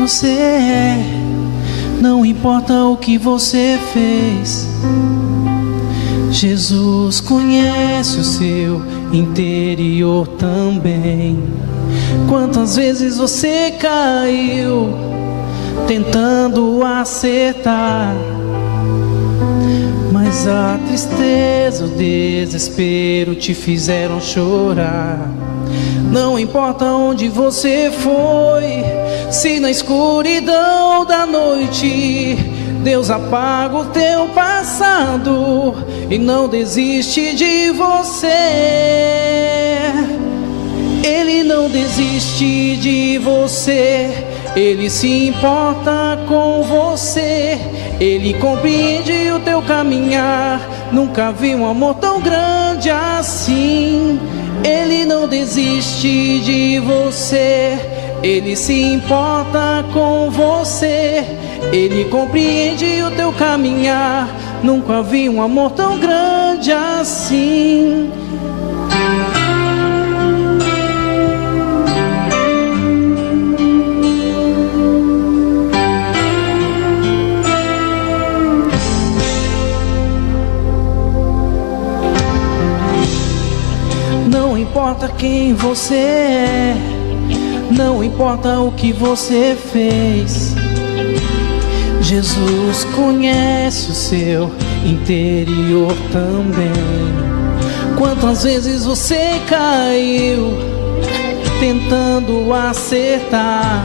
você é, não importa o que você fez. Jesus conhece o seu interior também. Quantas vezes você caiu tentando acertar, mas a tristeza, o desespero te fizeram chorar. Não importa onde você foi, se na escuridão da noite Deus apaga o teu passado e não desiste de você. Ele não desiste de você, Ele se importa com você. Ele compreende o teu caminhar, nunca vi um amor tão grande assim. Ele não desiste de você, Ele se importa com você. Ele compreende o teu caminhar, nunca vi um amor tão grande assim. Não importa quem você é, não importa o que você fez, Jesus conhece o seu interior também. Quantas vezes você caiu tentando acertar,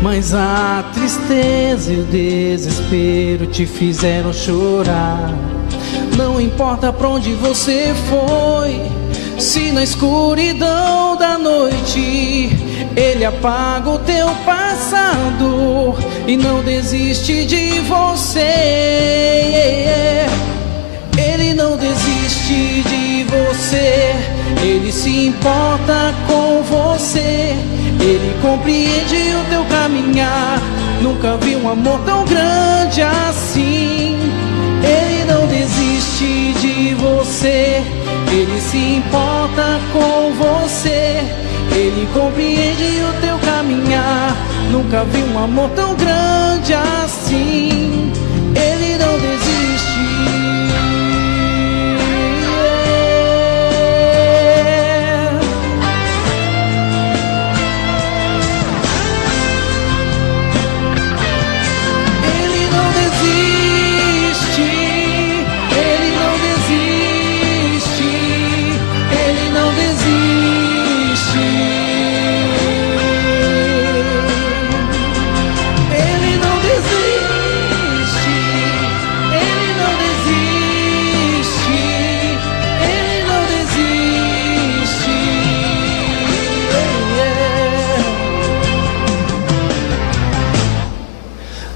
mas a tristeza e o desespero te fizeram chorar. Não importa pra onde você foi, se na escuridão da noite Ele apaga o teu passado e não desiste de você. Ele não desiste de você, Ele se importa com você. Ele compreende o teu caminhar, nunca vi um amor tão grande assim. Ele não desiste de você, Ele se importa com você. Ele compreende o teu caminhar, nunca vi um amor tão grande assim. Ele não desiste.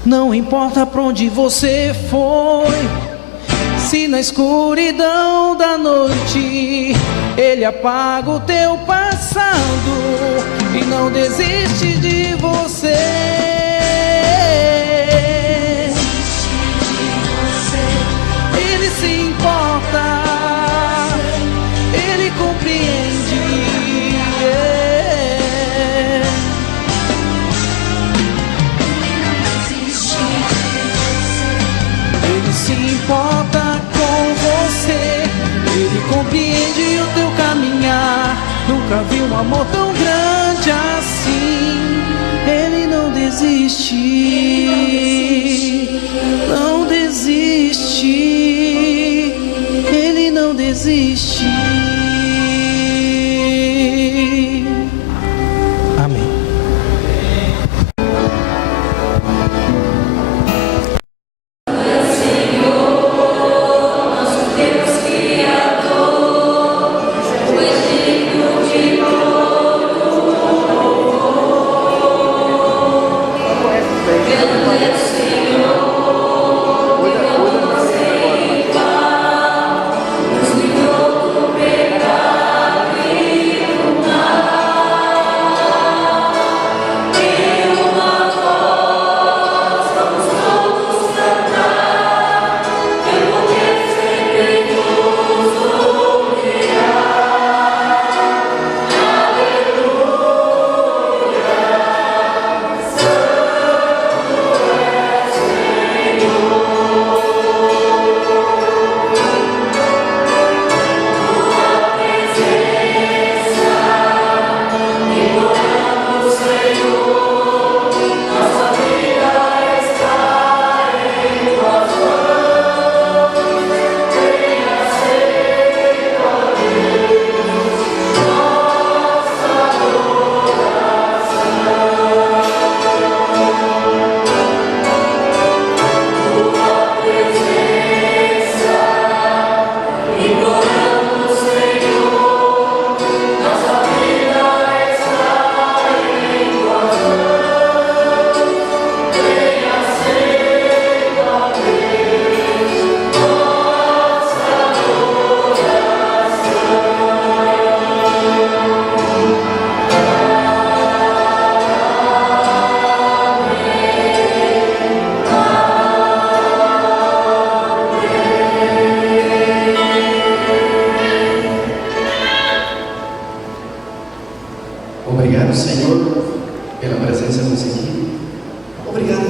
Não importa pra onde você foi, se na escuridão da noite Ele apaga o teu passado e não desiste de você. Ele se importa, Ele compreende. Se importa com você, Ele compreende o teu caminhar, nunca vi um amor tão grande assim. Ele não desiste, não desiste, Ele não desiste. Amém. Senhor,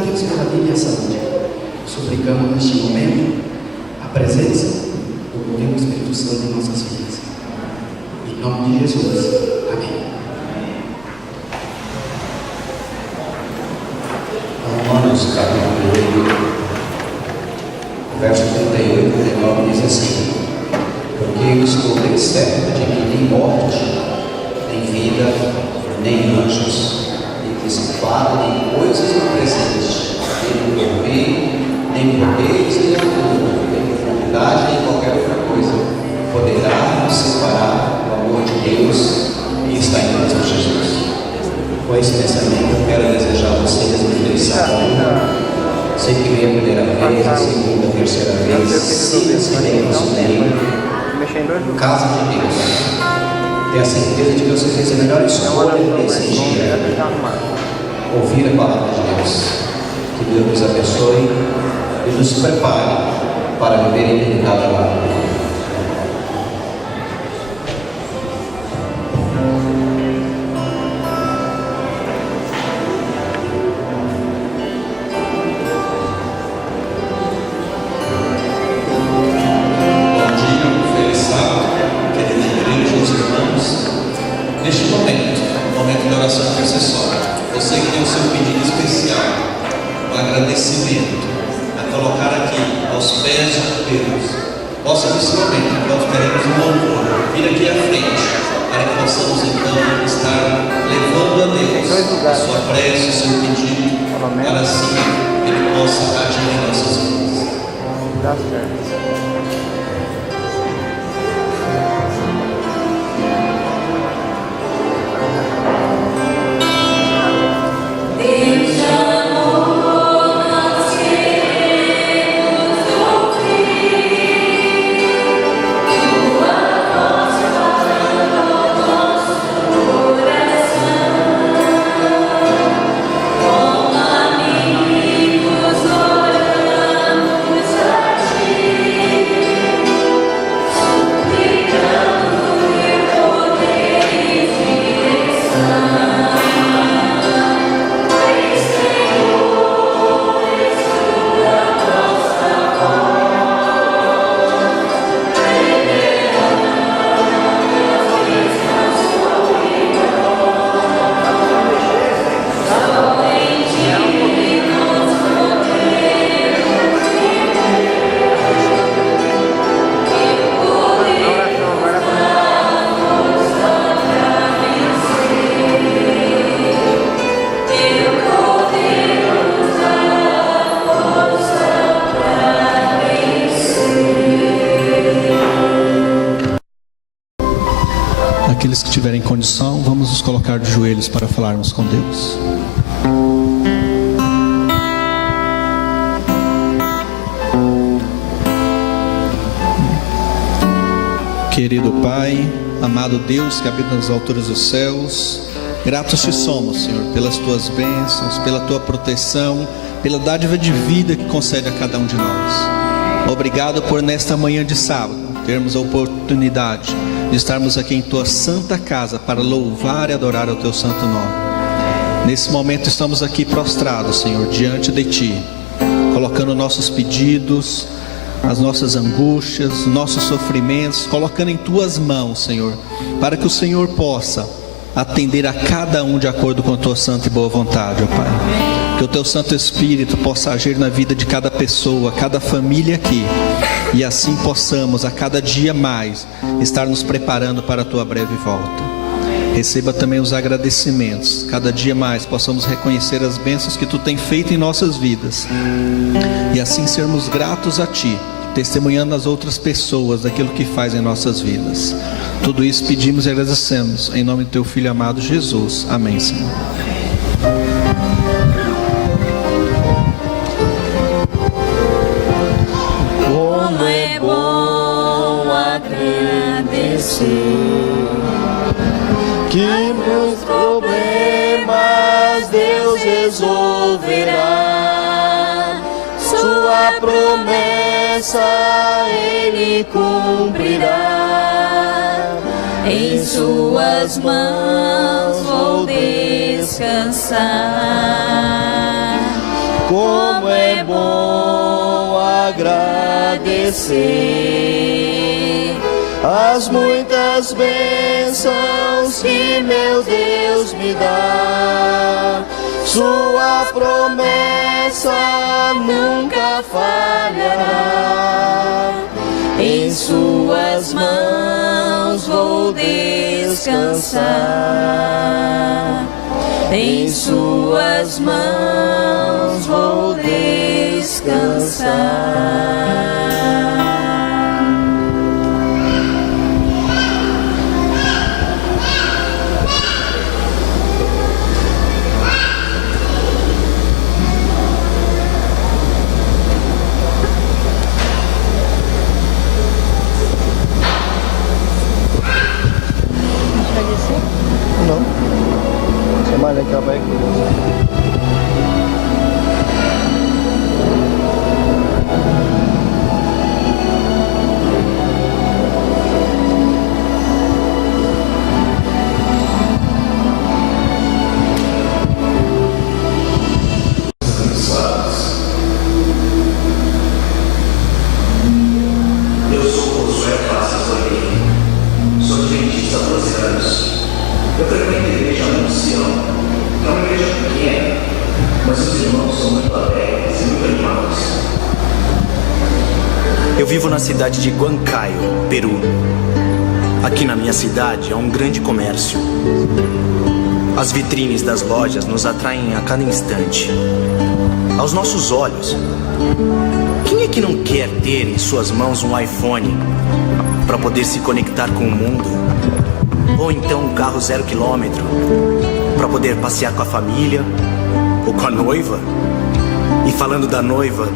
Deus pela vida e a saúde. Suplicamos neste momento a presença do poder do Espírito Santo em nossas vidas. Em nome de Jesus. Amém. Romanos capítulo 8, verso 38 e 39 diz assim: porque eu estou bem certo de que nem morte, nem vida, nem anjos, nem principado, nem coisas do presente, nem do porvir, nem poderes, nem futuro, nem profundidade, nem qualquer outra coisa poderá nos separar do amor de Deus que está em Cristo Jesus. Com esse pensamento eu quero desejar a vocês um feliz sábado. Sei que vem a primeira vez, a segunda, a terceira vez, sinta-se bem no seu meio, casa de Deus. Tenha certeza de que você fez a melhor escolha nesse dia. Ouvir a palavra de Deus. Que Deus nos abençoe e nos prepare para viver a eternidade lá. Aqueles que tiverem condição, vamos nos colocar de joelhos para falarmos com Deus. Querido Pai, amado Deus que habita nas alturas dos céus, gratos te somos, Senhor, pelas tuas bênçãos, pela tua proteção, pela dádiva de vida que concede a cada um de nós. Obrigado por nesta manhã de sábado termos a oportunidade de estarmos aqui em tua santa casa para louvar e adorar o teu santo nome. Nesse momento estamos aqui prostrados, Senhor, diante de ti, colocando nossos pedidos, as nossas angústias, nossos sofrimentos, colocando em tuas mãos, Senhor, para que o Senhor possa atender a cada um de acordo com a tua santa e boa vontade, ó Pai. Que o teu Santo Espírito possa agir na vida de cada pessoa, cada família aqui, e assim possamos a cada dia mais estar nos preparando para a tua breve volta. Receba também os agradecimentos, cada dia mais possamos reconhecer as bênçãos que tu tem feito em nossas vidas, e assim sermos gratos a ti, testemunhando às outras pessoas daquilo que faz em nossas vidas. Tudo isso pedimos e agradecemos em nome do teu Filho amado Jesus. Amém, Senhor. Como é bom agradecer que meus problemas Deus resolverá. Sua promessa Ele cumprirá. Em suas mãos vou descansar. como é bom agradecer as muitas bênçãos que meu Deus me dá. Sua promessa nunca falhará. Em suas mãos vou descansar. Em suas mãos vou descansar. No. Sama dengan baik. Eu sou o Josué Passos Oliveira. Sou adventista há 12 anos. Eu frequento a igreja Anuncião. É uma igreja pequena, mas os irmãos são muito alegres e muito animados. Eu vivo na cidade de Huancayo, Peru. Aqui na minha cidade há um grande comércio. As vitrines das lojas nos atraem a cada instante. Aos nossos olhos, quem é que não quer ter em suas mãos um iPhone para poder se conectar com o mundo? Ou então um carro 0 quilômetro para poder passear com a família ou com a noiva? E falando da noiva,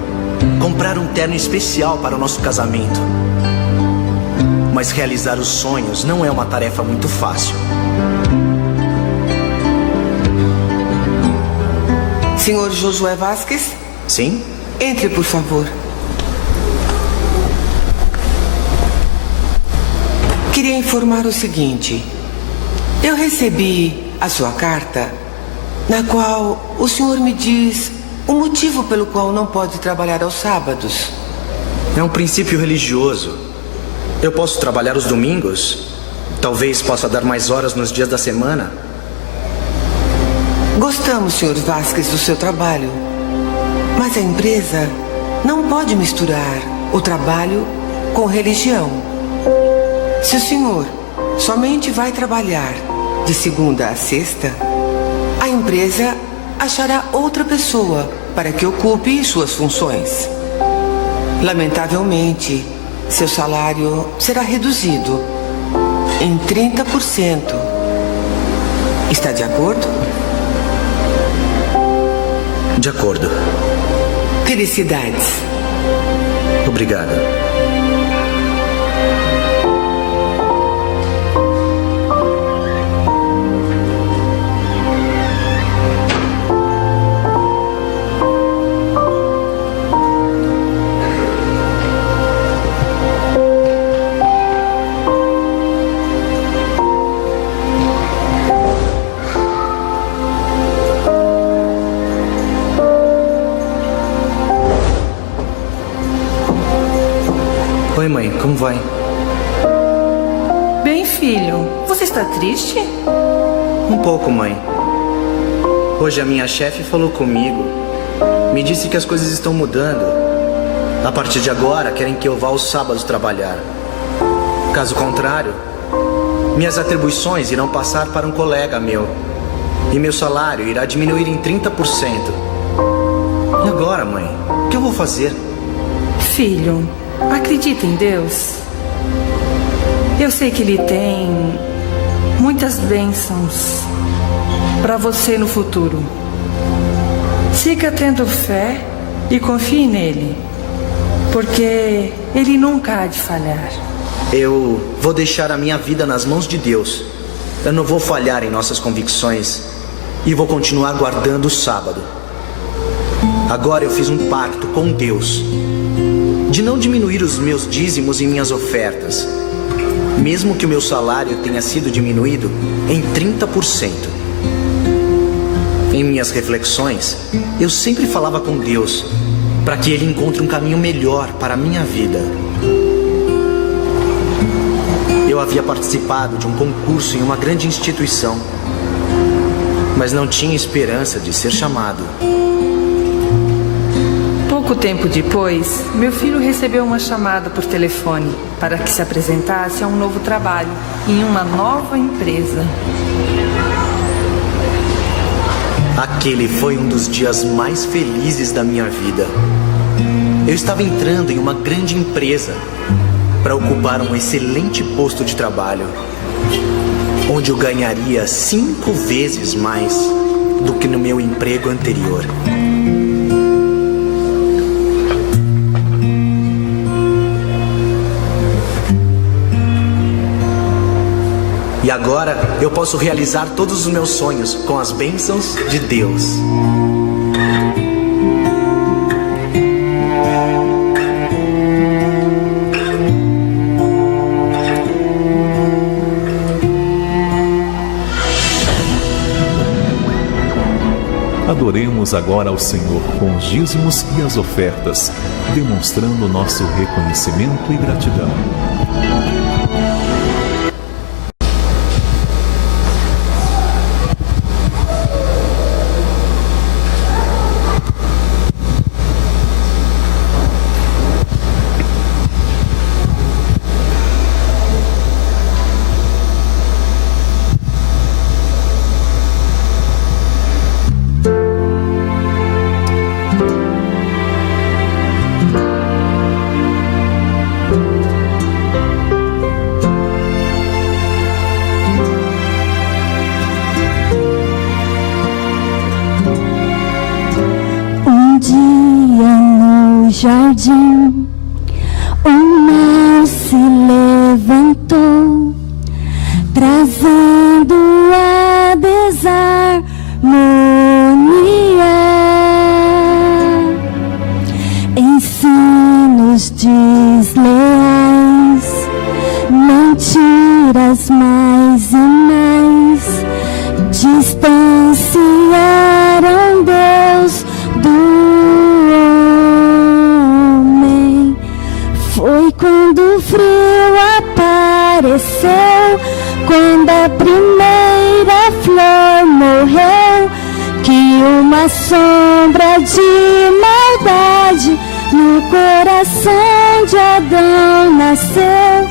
comprar um terno especial para o nosso casamento. Mas realizar os sonhos não é uma tarefa muito fácil. Senhor Josué Vasquez, Sim? entre, por favor. Queria informar o seguinte. Eu recebi a sua carta, na qual o senhor me diz o motivo pelo qual não pode trabalhar aos sábados. É um princípio religioso. Eu posso trabalhar os domingos? Talvez possa dar mais horas nos dias da semana? Gostamos, senhor Vasquez, do seu trabalho, mas a empresa não pode misturar o trabalho com religião. Se o senhor somente vai trabalhar de segunda a sexta, a empresa achará outra pessoa para que ocupe suas funções. Lamentavelmente, seu salário será reduzido em 30%. Está de acordo? De acordo. Felicidades. Obrigado. Oi, mãe, como vai? Bem, filho, você está triste? Um pouco, mãe. Hoje a minha chefe falou comigo. Me disse que as coisas estão mudando. A partir de agora, querem que eu vá aos sábados trabalhar. Caso contrário, minhas atribuições irão passar para um colega meu. E meu salário irá diminuir em 30%. E agora, mãe? O que eu vou fazer? Filho, acredita em Deus. Eu sei que Ele tem muitas bênçãos para você no futuro. Siga tendo fé e confie nele, porque Ele nunca há de falhar. Eu vou deixar a minha vida nas mãos de Deus. Eu não vou falhar em nossas convicções e vou continuar guardando o sábado. Agora eu fiz um pacto com Deus de não diminuir os meus dízimos e minhas ofertas, mesmo que o meu salário tenha sido diminuído em 30%. Em minhas reflexões, eu sempre falava com Deus para que Ele encontre um caminho melhor para a minha vida. Eu havia participado de um concurso em uma grande instituição, mas não tinha esperança de ser chamado. Pouco tempo depois, meu filho recebeu uma chamada por telefone para que se apresentasse a um novo trabalho em uma nova empresa. Aquele foi um dos dias mais felizes da minha vida. Eu estava entrando em uma grande empresa para ocupar um excelente posto de trabalho, onde eu ganharia 5 vezes mais do que no meu emprego anterior. E agora eu posso realizar todos os meus sonhos com as bênçãos de Deus. Adoremos agora ao Senhor com os dízimos e as ofertas, demonstrando nosso reconhecimento e gratidão. Jardim, o mar se levantou, trazendo a desarmonia. Ensinos desleais, mentiras mais e mais distanciaram Deus do Foi quando o frio apareceu, quando a primeira flor morreu, que uma sombra de maldade no coração de Adão nasceu.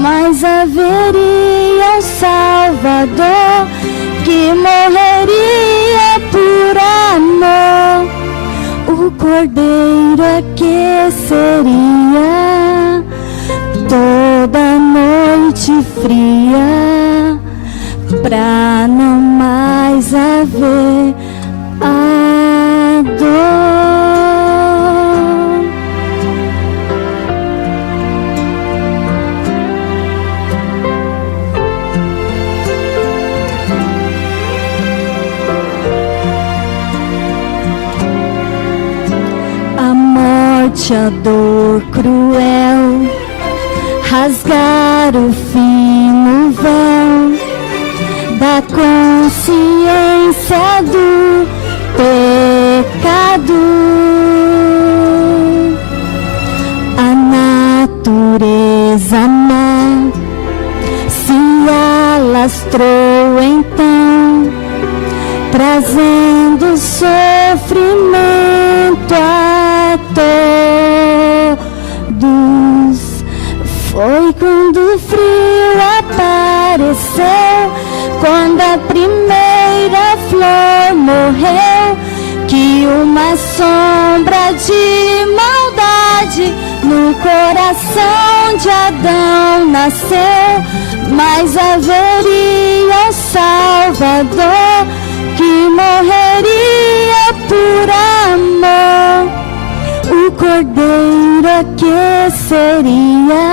Mas haveria um Salvador que morreria por amor. O cordeiro aqueceria toda noite fria, pra não mais haver a dor. A morte, a dor cruel, rasgar o fino véu da consciência do pecado. A natureza má se alastrou então, trazendo sofrimento a todos. Foi quando o frio apareceu, quando a primeira flor morreu, que uma sombra de maldade no coração de Adão nasceu. Mas haveria um Salvador que morreria por amor. O cordeiro aqueceria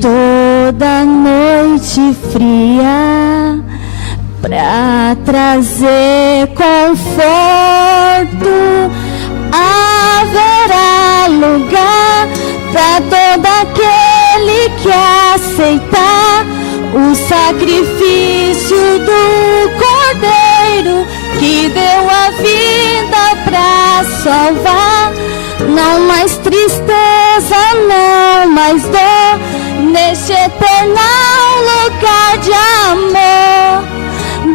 toda noite fria, pra trazer conforto. Haverá lugar pra todo aquele que aceitar o sacrifício do cordeiro, que salvar. Não mais tristeza, não mais dor, neste eternal lugar de amor.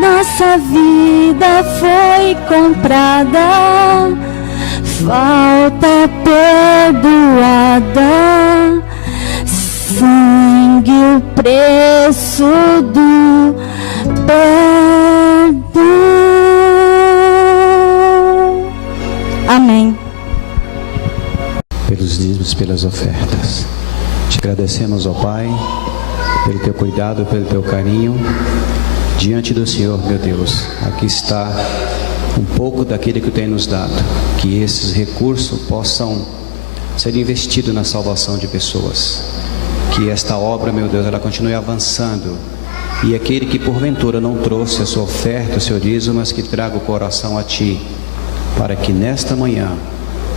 Nossa vida foi comprada, falta perdoada, sangue o preço do perdão. Amém. Pelos dízimos, pelas ofertas, te agradecemos, ó Pai, pelo teu cuidado, pelo teu carinho. Diante do Senhor, meu Deus, aqui está um pouco daquele que tem nos dado, que esses recursos possam ser investidos na salvação de pessoas, que esta obra, meu Deus, ela continue avançando, e aquele que porventura não trouxe a sua oferta, o seu dízimo, mas que traga o coração a Ti, para que nesta manhã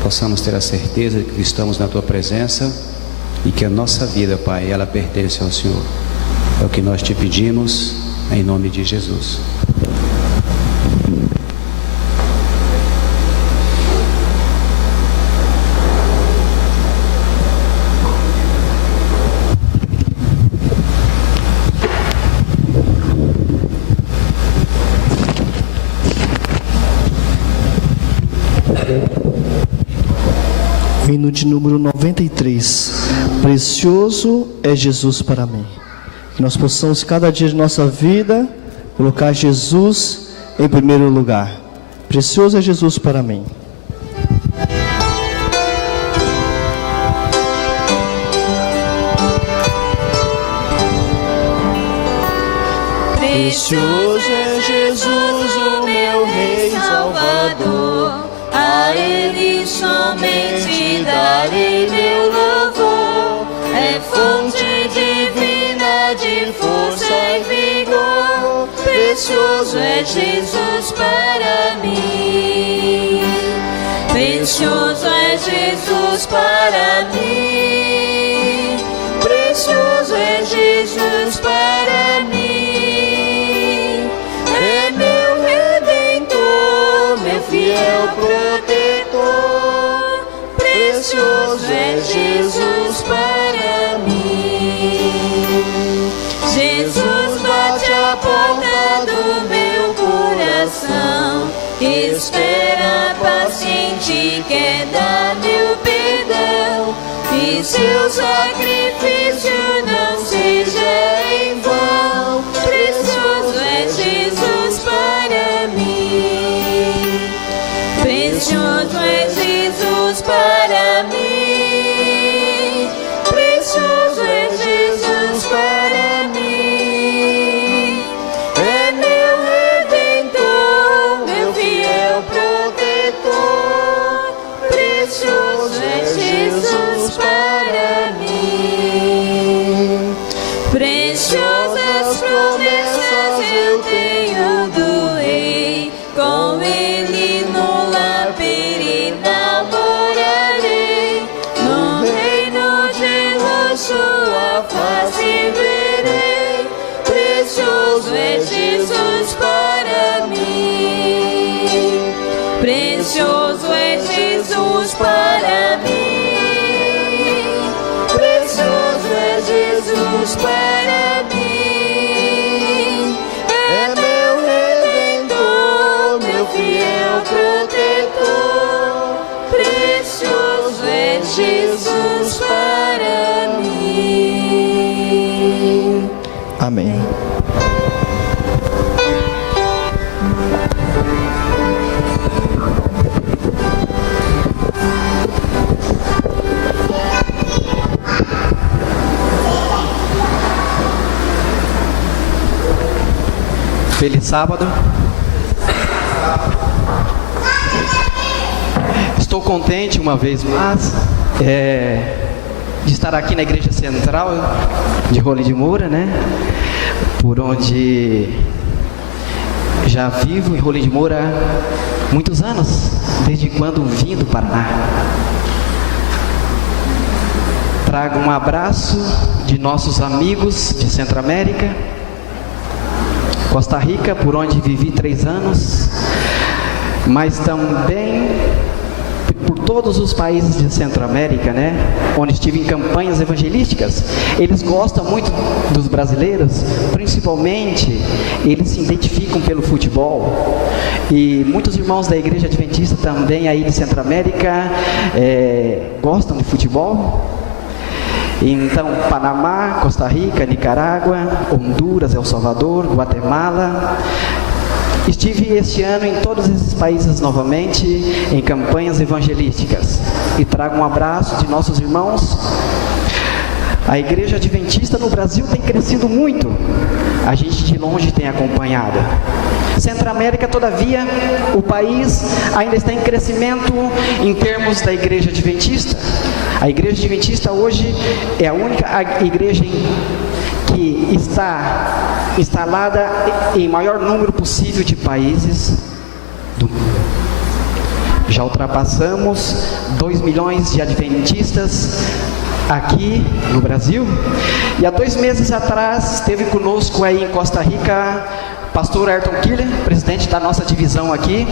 possamos ter a certeza de que estamos na Tua presença e que a nossa vida, Pai, ela pertence ao Senhor. É o que nós te pedimos, em nome de Jesus. Hino de número 93. Precioso é Jesus para mim. Que nós possamos cada dia de nossa vida colocar Jesus em primeiro lugar. Precioso é Jesus para mim. Precioso é Jesus, o meu Rei Salvador. A Ele somente darei meu louvor. É fonte divina de força e vigor. Precioso é Jesus para mim. Precioso é Jesus para mim. Precioso é Jesus para mim. É meu Redentor, meu fiel protetor. Precioso é Jesus para mim. Jesus bate a porta do meu coração, espera paciente, quer dar meu perdão, e seu sacrifício não seja em vão. Precioso é Jesus para mim. Precioso é Jesus para mim. Precioso é Jesus para mim. É meu Redentor, meu fiel protetor. Precioso é Jesus para mim. Preciosas promessas eu tenho do Rei, com Ele no lar perina morarei. No reino de luz sua face verei. Precioso é Jesus para mim. Precioso é Jesus para mim. Precioso é Jesus para mim. É meu Redentor, meu fiel protetor. Precioso é Jesus para mim. Amém. Feliz sábado. Estou contente uma vez mais de estar aqui na Igreja Central de Rolim de Moura, né? Por onde já vivo em Rolim de Moura há muitos anos, desde quando vim do Paraná. Trago um abraço de nossos amigos de Centro-América, Costa Rica, por onde vivi 3 anos, mas também por todos os países de Centro-América, né, onde estive em campanhas evangelísticas, eles gostam muito dos brasileiros, principalmente eles se identificam pelo futebol, e muitos irmãos da Igreja Adventista também aí de Centro-América gostam de futebol. Então, Panamá, Costa Rica, Nicarágua, Honduras, El Salvador, Guatemala. Estive este ano em todos esses países novamente, em campanhas evangelísticas. E trago um abraço de nossos irmãos. A Igreja Adventista no Brasil tem crescido muito. A gente de longe tem acompanhado. Centro-América, todavia, o país ainda está em crescimento em termos da Igreja Adventista. A Igreja Adventista hoje é a única igreja que está instalada em maior número possível de países do mundo. Já ultrapassamos 2 milhões de adventistas aqui no Brasil. E há 2 meses atrás esteve conosco aí em Costa Rica pastor Ayrton Killer, presidente da nossa divisão aqui,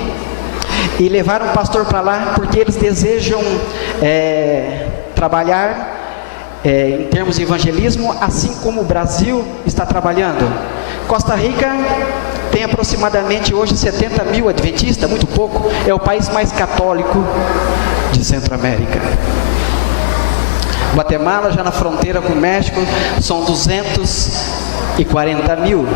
e levaram o pastor para lá porque eles desejam trabalhar em termos de evangelismo, assim como o Brasil está trabalhando. Costa Rica tem aproximadamente hoje 70 mil adventistas, muito pouco, é o país mais católico de Centro-América. Guatemala, já na fronteira com o México, são 240 mil.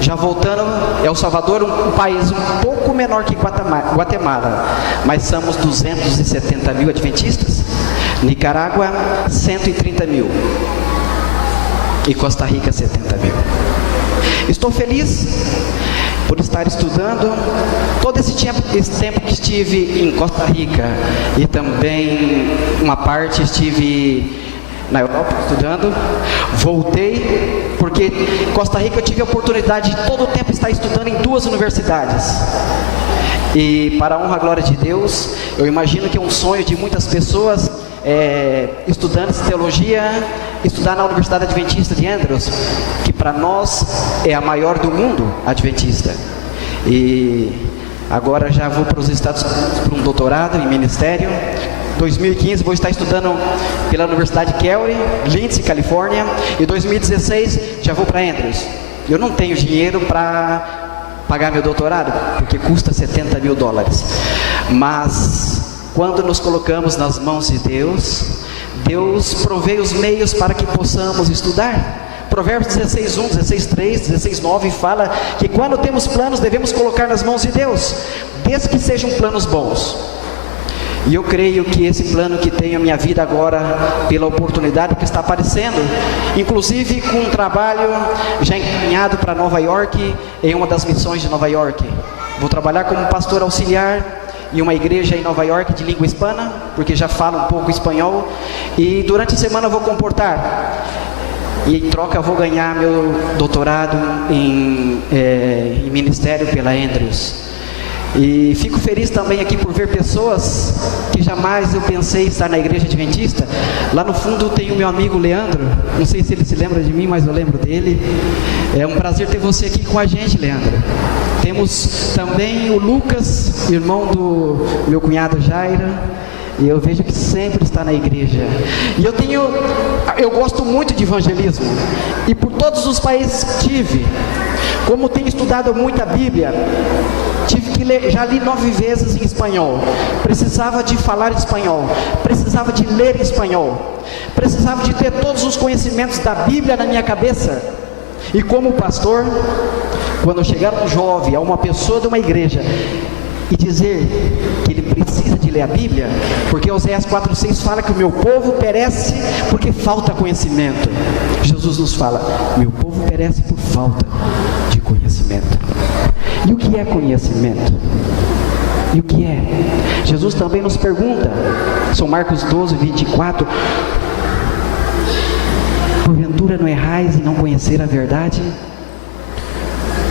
Já voltando, El Salvador, um país um pouco menor que Guatemala, mas somos 270 mil adventistas. Nicarágua, 130 mil. E Costa Rica, 70 mil. Estou feliz por estar estudando. Todo esse tempo que estive em Costa Rica e também uma parte estive na Europa estudando, voltei, porque em Costa Rica eu tive a oportunidade de todo o tempo estar estudando em 2 universidades. E para a honra e glória de Deus, eu imagino que é um sonho de muitas pessoas, estudantes de teologia, estudar na Universidade Adventista de Andrews, que para nós é a maior do mundo adventista. E agora já vou para os Estados Unidos para um doutorado em ministério. 2015 vou estar estudando pela Universidade Kelly, Lindsay, Califórnia, e 2016 já vou para Andrews. Eu não tenho dinheiro para pagar meu doutorado, porque custa $70 mil. Mas quando nos colocamos nas mãos de Deus, Deus provê os meios para que possamos estudar. Provérbios 16:1, 16:3, 16:9 fala que quando temos planos devemos colocar nas mãos de Deus, desde que sejam planos bons. E eu creio que esse plano que tenho a minha vida agora, pela oportunidade que está aparecendo, inclusive com um trabalho já encaminhado para Nova York, em uma das missões de Nova York. Vou trabalhar como pastor auxiliar em uma igreja em Nova York de língua hispana, porque já falo um pouco espanhol, e durante a semana vou comportar. E em troca vou ganhar meu doutorado em ministério pela Andrews. E fico feliz também aqui por ver pessoas que jamais eu pensei estar na Igreja Adventista. Lá no fundo tem o meu amigo Leandro, não sei se ele se lembra de mim, mas eu lembro dele. É um prazer ter você aqui com a gente, Leandro. Temos também o Lucas, irmão do meu cunhado Jaira, e eu vejo que sempre está na igreja. E eu gosto muito de evangelismo, e por todos os países que tive, como tenho estudado muito a Bíblia, tive que ler, já li 9 vezes em espanhol, precisava de falar espanhol, precisava de ler em espanhol, precisava de ter todos os conhecimentos da Bíblia na minha cabeça. E como pastor, quando chegar um jovem, a uma pessoa de uma igreja, e dizer que ele precisa de ler a Bíblia, porque Oséias 4:6 fala que o meu povo perece porque falta conhecimento. Jesus nos fala, meu povo perece por falta de conhecimento. E o que é conhecimento? E o que é? Jesus também nos pergunta, São Marcos 12:24, porventura não errais em não conhecer a verdade?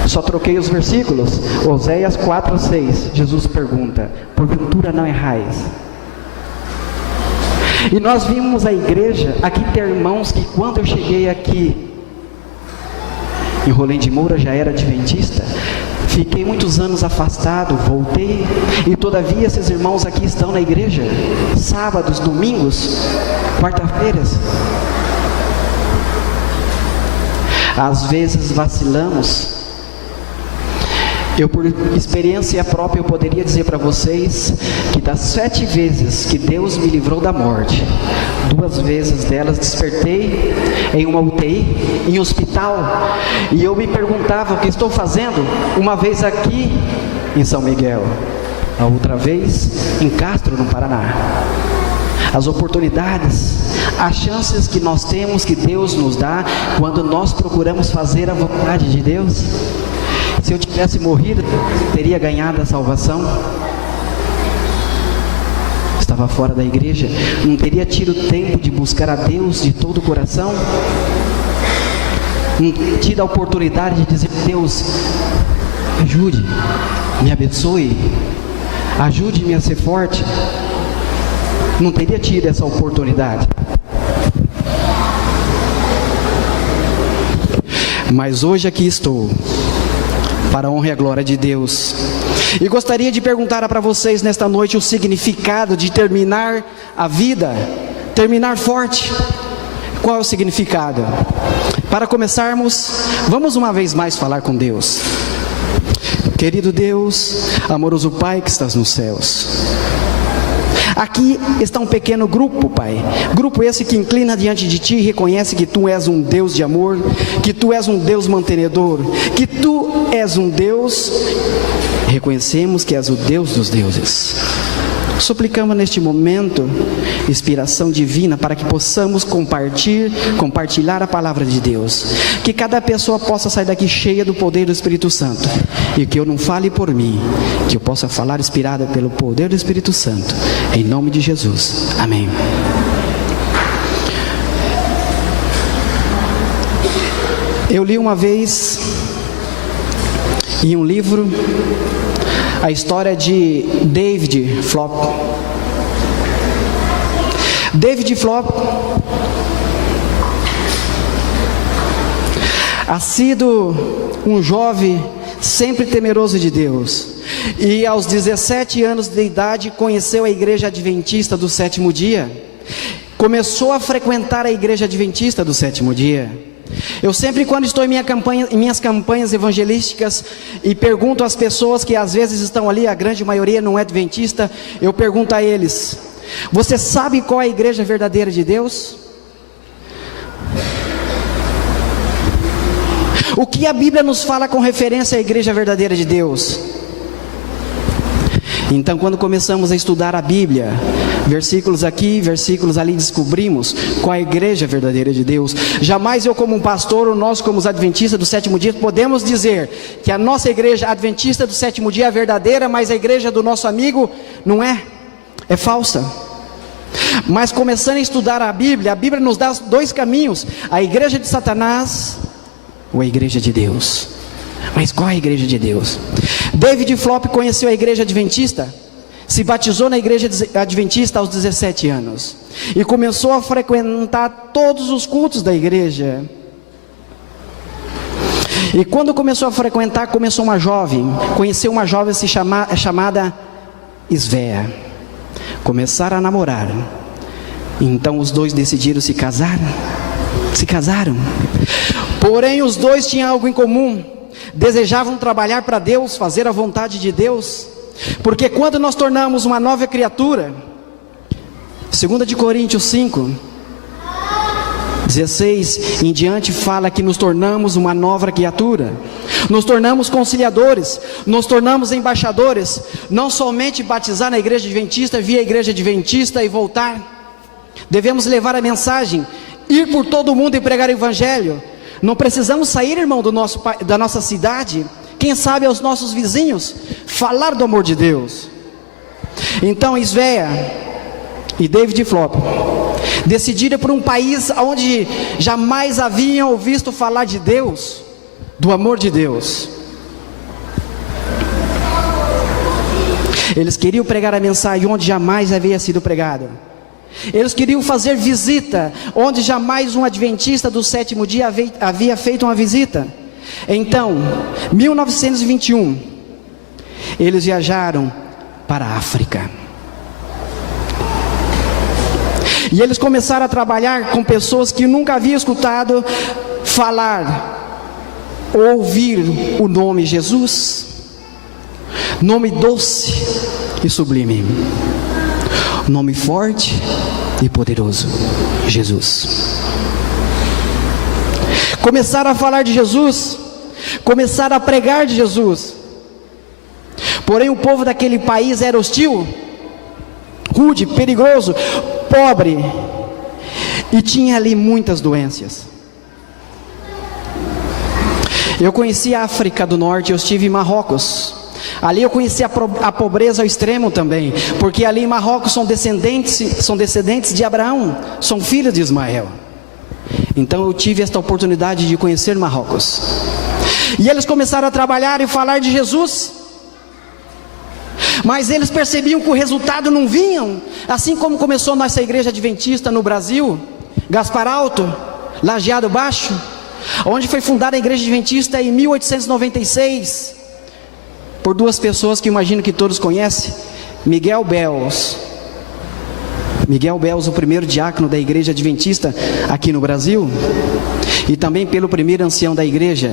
Só troquei os versículos. Oséias 4:6, Jesus pergunta, porventura não errais? E nós vimos a igreja, aqui tem irmãos que quando eu cheguei aqui em Rolim de Moura já era adventista, Fiquei muitos anos afastado, voltei, e todavia esses irmãos aqui estão na igreja, sábados, domingos, quarta-feiras. Às vezes vacilamos. Eu, por experiência própria, eu poderia dizer para vocês que das 7 vezes que Deus me livrou da morte, 2 vezes delas despertei em uma UTI, em hospital, e eu me perguntava o que estou fazendo, uma vez aqui em São Miguel, a outra vez em Castro, no Paraná. As oportunidades, as chances que nós temos, que Deus nos dá, quando nós procuramos fazer a vontade de Deus. Se eu tivesse morrido, teria ganhado a salvação. Estava fora da igreja, não teria tido tempo de buscar a Deus de todo o coração. Não teria tido a oportunidade de dizer: Deus, ajude, me abençoe, ajude-me a ser forte. Não teria tido essa oportunidade. Mas hoje aqui estou, para a honra e a glória de Deus. E gostaria de perguntar para vocês nesta noite o significado de terminar a vida, terminar forte. Qual é o significado? Para começarmos, vamos uma vez mais falar com Deus. Querido Deus, amoroso Pai que estás nos céus, aqui está um pequeno grupo, Pai. Grupo esse que inclina diante de Ti e reconhece que Tu és um Deus de amor, que Tu és um Deus mantenedor, que Tu és um Deus, reconhecemos que és o Deus dos deuses. Suplicamos neste momento inspiração divina para que possamos compartilhar a palavra de Deus, que cada pessoa possa sair daqui cheia do poder do Espírito Santo, e que eu não fale por mim, que eu possa falar inspirada pelo poder do Espírito Santo, em nome de Jesus, amém. Eu li uma vez em um livro a história de David Flop. David Flop ha sido um jovem sempre temeroso de Deus, e aos 17 anos de idade conheceu a igreja adventista do sétimo dia, começou a frequentar a igreja adventista do sétimo dia. Eu sempre, quando estou em minhas campanhas evangelísticas e pergunto às pessoas que às vezes estão ali, a grande maioria não é adventista, eu pergunto a eles: você sabe qual é a igreja verdadeira de Deus? O que a Bíblia nos fala com referência à igreja verdadeira de Deus? Então, quando começamos a estudar a Bíblia, versículos aqui, versículos ali, descobrimos qual é a igreja verdadeira de Deus. Jamais eu, como um pastor, ou nós como os adventistas do sétimo dia, podemos dizer que a nossa igreja adventista do sétimo dia é verdadeira, mas a igreja do nosso amigo não é, é falsa. Mas começando a estudar a Bíblia nos dá 2 caminhos: a igreja de Satanás ou a igreja de Deus. Mas qual é a igreja de Deus? David Flop conheceu a igreja adventista, se batizou na igreja adventista aos 17 anos e começou a frequentar todos os cultos da igreja. E quando começou a frequentar, conheceu uma jovem chamada Isvéia. Começaram a namorar. Então os dois decidiram se casar. Se casaram. Porém os dois tinham algo em comum: desejavam trabalhar para Deus, fazer a vontade de Deus. Porque quando nós tornamos uma nova criatura, 2 Coríntios 5, 16 em diante fala que nos tornamos uma nova criatura, nos tornamos conciliadores, nos tornamos embaixadores. Não somente batizar na igreja adventista, vir à igreja adventista e voltar. Devemos levar a mensagem, ir por todo o mundo e pregar o evangelho. Não precisamos sair, irmão, da nossa cidade, quem sabe aos nossos vizinhos, falar do amor de Deus. Então Isvéia e David Flop decidiram por um país onde jamais haviam ouvido falar de Deus, do amor de Deus. Eles queriam pregar a mensagem onde jamais havia sido pregada. Eles queriam fazer visita onde jamais um adventista do sétimo dia havia feito uma visita. Então, 1921, eles viajaram para a África. E eles começaram a trabalhar com pessoas que nunca haviam escutado falar, ouvir o nome Jesus. Nome doce e sublime. Nome forte e poderoso. Jesus. Começaram a falar de Jesus. Começaram a pregar de Jesus. Porém o povo daquele país era hostil, rude, perigoso, pobre, e tinha ali muitas doenças. Eu conheci a África do Norte, eu estive em Marrocos. Ali eu conheci a pobreza ao extremo também, porque ali em Marrocos são descendentes de Abraão, são filhos de Ismael. Então eu tive esta oportunidade de conhecer Marrocos. E eles começaram a trabalhar e falar de Jesus. Mas eles percebiam que o resultado não vinha, assim como começou nossa igreja adventista no Brasil, Gaspar Alto, Lajeado Baixo, onde foi fundada a igreja adventista em 1896, por duas pessoas que imagino que todos conhecem, Miguel Bells, o primeiro diácono da igreja adventista aqui no Brasil, e também pelo primeiro ancião da igreja,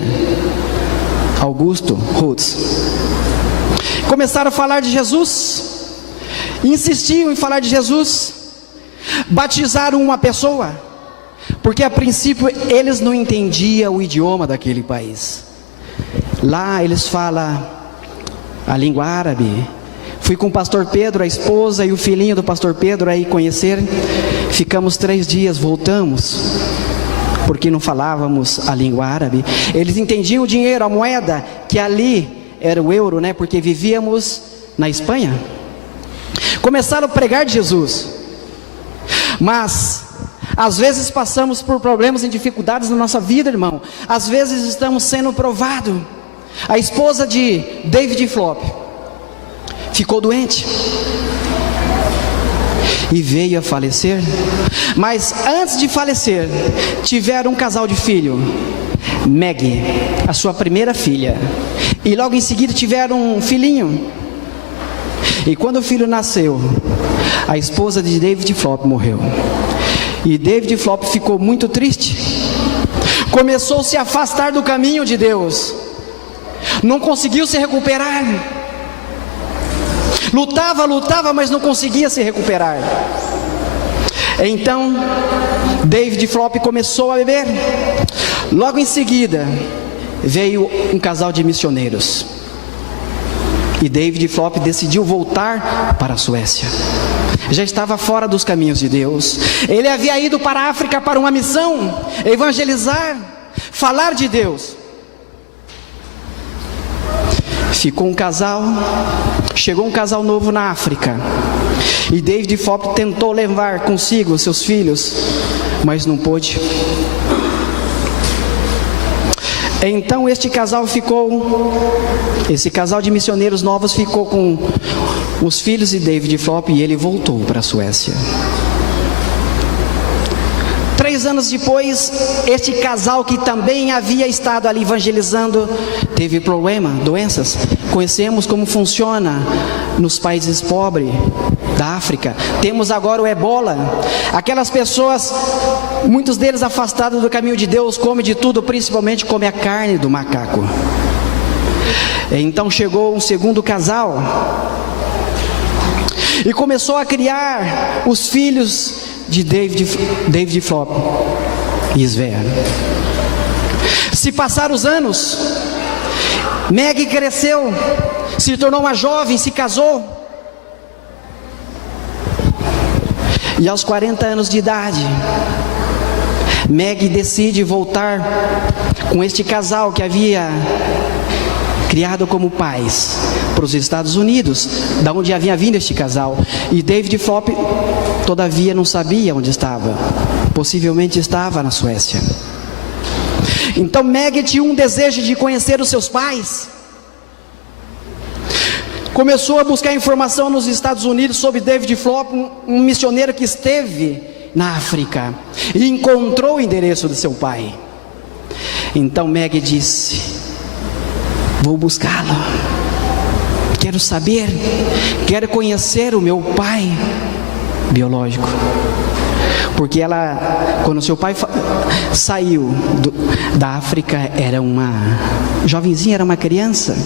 Augusto Rhodes. Começaram a falar de Jesus, insistiam em falar de Jesus, batizaram uma pessoa, porque a princípio eles não entendiam o idioma daquele país. Lá eles falam a língua árabe. Fui com o pastor Pedro, a esposa e o filhinho do pastor Pedro aí conhecer. Ficamos 3 dias, voltamos, porque não falávamos a língua árabe. Eles entendiam o dinheiro, a moeda, que ali era o euro, né? Porque vivíamos na Espanha. Começaram a pregar de Jesus. Mas às vezes passamos por problemas e dificuldades na nossa vida, irmão. Às vezes estamos sendo provados. A esposa de David Flop ficou doente e veio a falecer. Mas antes de falecer, tiveram um casal de filho, Maggie, a sua primeira filha, e logo em seguida tiveram um filhinho. E quando o filho nasceu, a esposa de David Flop morreu. E David Flop ficou muito triste, começou a se afastar do caminho de Deus, não conseguiu se recuperar. Lutava, mas não conseguia se recuperar. Então David Flop começou a beber. Logo em seguida veio um casal de missioneiros, e David Flop decidiu voltar para a Suécia. Já estava fora dos caminhos de Deus. Ele havia ido para a África para uma missão, evangelizar, falar de Deus. Chegou um casal novo na África, e David Flop tentou levar consigo seus filhos, mas não pôde. Então esse casal de missioneiros novos ficou com os filhos de David Flop, e ele voltou para a Suécia. 3 anos depois, este casal que também havia estado ali evangelizando, teve problema, doenças. Conhecemos como funciona nos países pobres da África. Temos agora o ebola. Aquelas pessoas, muitos deles afastados do caminho de Deus, comem de tudo, principalmente comem a carne do macaco. Então chegou um segundo casal e começou a criar os filhos de David Flop e Svea. Se passaram os anos, Maggie cresceu, se tornou uma jovem, se casou, e aos 40 anos de idade, Maggie decide voltar com este casal que havia criado como pais para os Estados Unidos, da onde havia vindo este casal. E David Flop, todavia, não sabia onde estava. Possivelmente estava na Suécia. Então Maggie tinha um desejo de conhecer os seus pais. Começou a buscar informação nos Estados Unidos sobre David Flop, um missioneiro que esteve na África, e encontrou o endereço de seu pai. Então Meg disse: vou buscá-lo, quero saber, quero conhecer o meu pai biológico. Porque ela, quando seu pai saiu da África, era uma jovenzinha, era uma criança.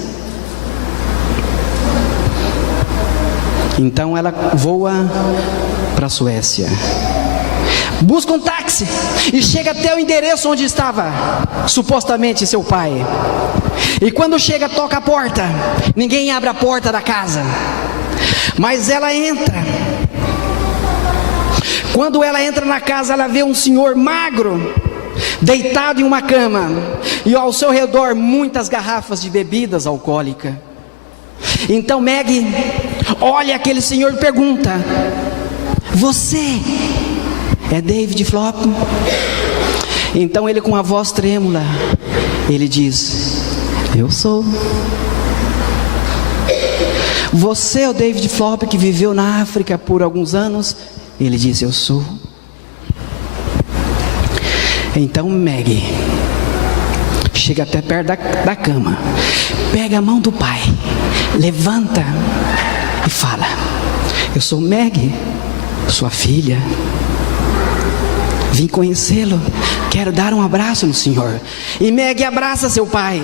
Então ela voa para a Suécia, busca um táxi e chega até o endereço onde estava supostamente seu pai. E quando chega, toca a porta. Ninguém abre a porta da casa, mas ela entra. Quando ela entra na casa, ela vê um senhor magro, deitado em uma cama, e ao seu redor muitas garrafas de bebidas alcoólicas. Então Meg olha aquele senhor e pergunta: você é David Flop? Então ele, com a voz trêmula, ele diz: eu sou. Você é o David Flop que viveu na África por alguns anos? Ele disse: eu sou. Então Meg chega até perto da cama, pega a mão do pai, levanta e fala: eu sou Meg, sua filha, vim conhecê-lo, quero dar um abraço no senhor. E Meg abraça seu pai.